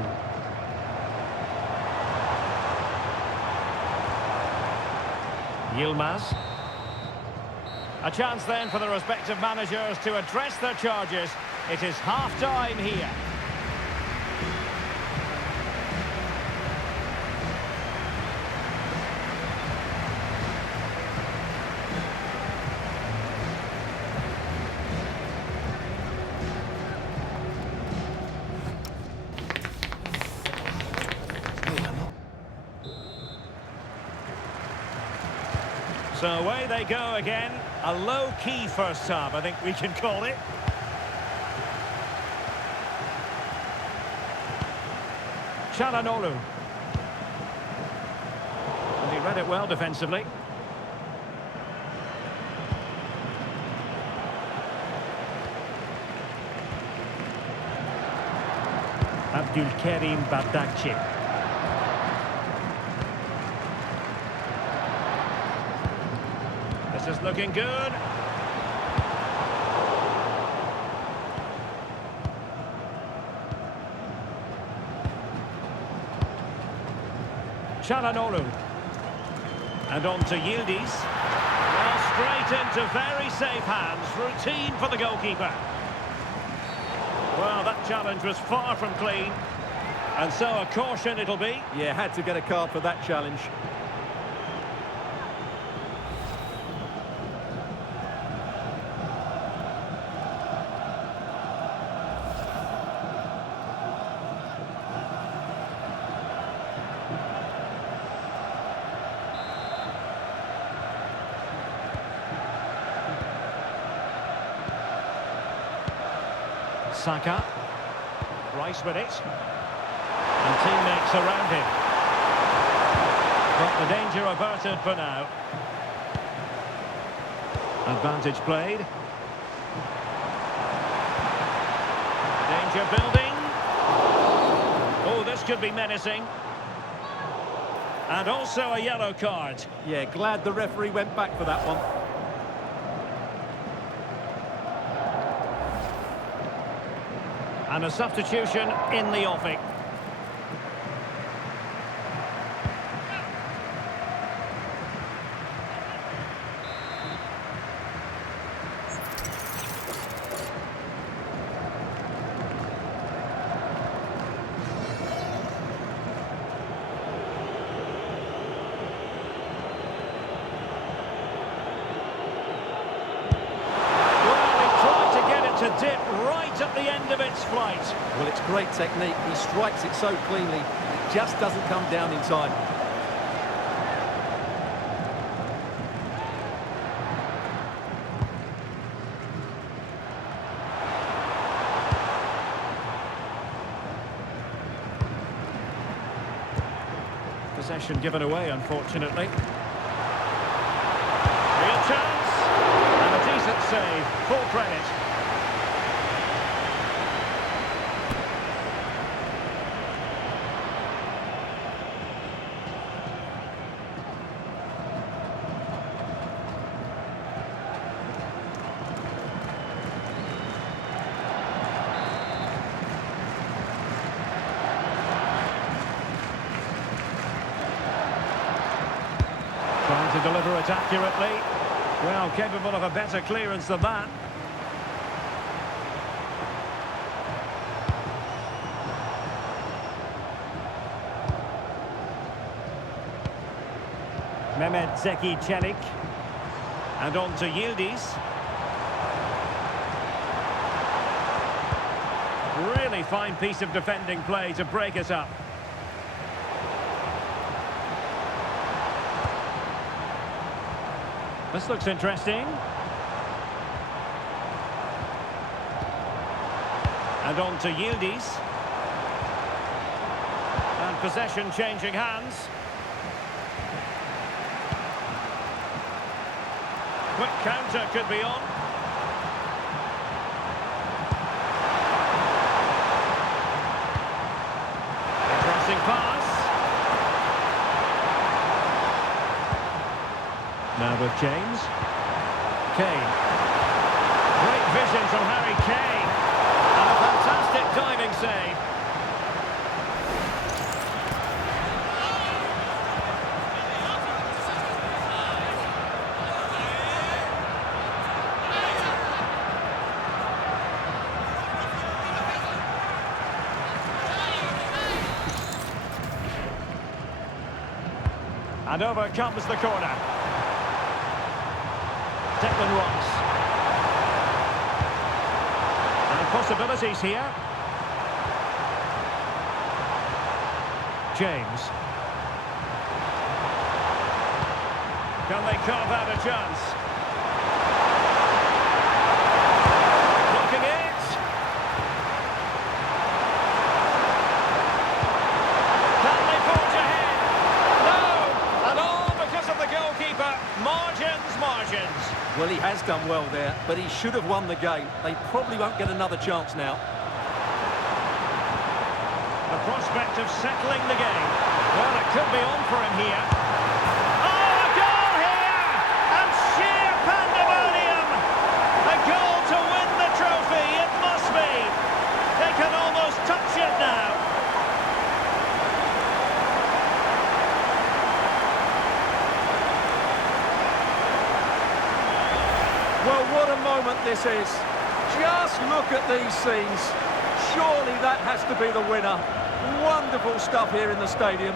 Yilmaz. A chance then for the respective managers to address their charges. It is half-time here. So away they go again. A low-key first half, I think we can call it. Çalhanoğlu. And he read it well defensively. Abdülkerim Bardakçı. This is looking good. Çalhanoğlu. And on to Yildiz. Well, straight into very safe hands. Routine for the goalkeeper. Well, that challenge was far from clean. And so a caution it'll be. Yeah, had to get a card for that challenge. Saka. Rice with it. And teammates around him. But the danger averted for now. Advantage played. Danger building. could be menacing. And also a yellow card. Yeah, glad the referee went back for that one. And a substitution in the offing. To dip right at the end of its flight. Well, it's great technique. He strikes it so cleanly, it just doesn't come down in time. Possession given away, unfortunately. Real chance. And a decent save. Full credit. Trying to deliver it accurately. Well, capable of a better clearance than that. Mehmet Zeki Çelik. And on to Yildiz. Really fine piece of defending play to break it up. This looks interesting. And on to Yildiz. And possession changing hands. Quick counter could be on. Interesting pass. Now with James. Kane. Great vision from Harry Kane. And a fantastic diving save. And over comes the corner. Declan Rice. And possibilities here. James. Can they carve out a chance? Blocking it. Can they forge ahead? No! And all because of the goalkeeper. Margins. Well, he has done well there, but he should have won the game. They probably won't get another chance now. The prospect of settling the game. Well, it could be on for him here. Oh, a goal here! And sheer pandemonium! A goal to win the trophy, it must be. They can almost touch it now. Well, what a moment this is. Just look at these scenes. Surely that has to be the winner. Wonderful stuff here in the stadium.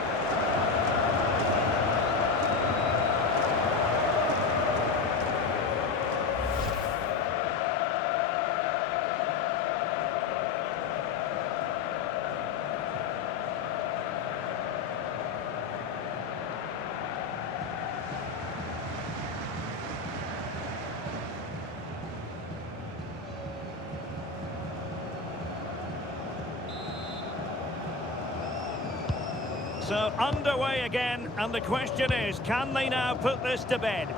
So underway again, and the question is, can they now put this to bed?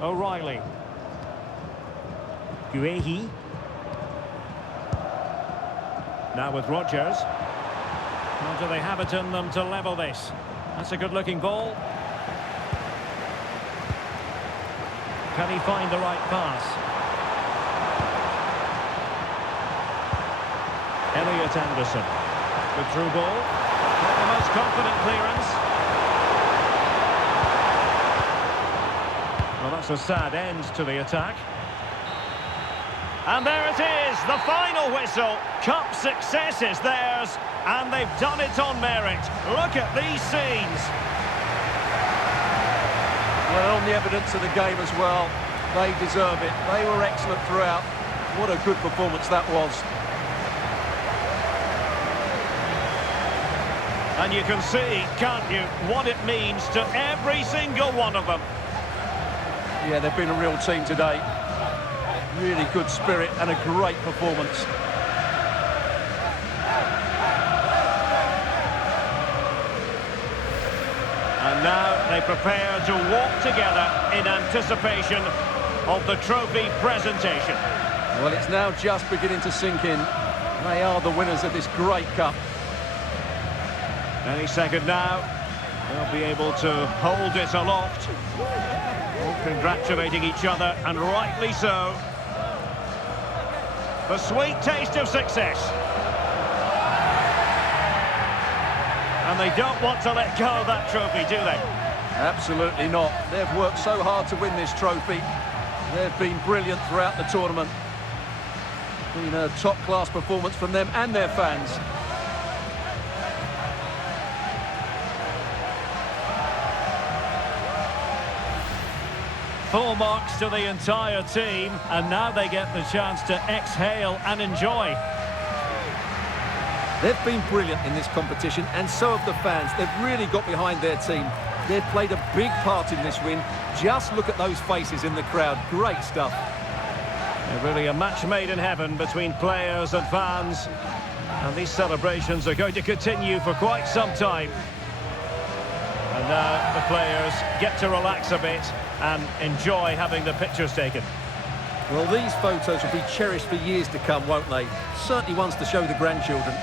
O'Reilly. Guehi. Now with Rodgers. Or do they have it in them to level this? That's a good-looking ball. Can he find the right pass? Elliot Anderson. Good through ball. Not the most confident clearance. Well, that's a sad end to the attack. And there it is, the final whistle. Cup success is theirs, and they've done it on merit. Look at these scenes. Well, on the evidence of the game as well, they deserve it. They were excellent throughout. What a good performance that was. And you can see, can't you, what it means to every single one of them. Yeah, they've been a real team today. Really good spirit and a great performance. And now they prepare to walk together in anticipation of the trophy presentation. Well, it's now just beginning to sink in. They are the winners of this great cup. Any second now, they'll be able to hold it aloft. All congratulating each other, and rightly so. The sweet taste of success. And they don't want to let go of that trophy, do they? Absolutely not. They've worked so hard to win this trophy. They've been brilliant throughout the tournament. Been a top-class performance from them and their fans. Full marks to the entire team, and now they get the chance to exhale and enjoy. They've been brilliant in this competition, and so have the fans. They've really got behind their team. They've played a big part in this win. Just look at those faces in the crowd. Great stuff. Really a match made in heaven between players and fans. And these celebrations are going to continue for quite some time. And now the players get to relax a bit and enjoy having the pictures taken. Well, these photos will be cherished for years to come, won't they? Certainly ones to show the grandchildren.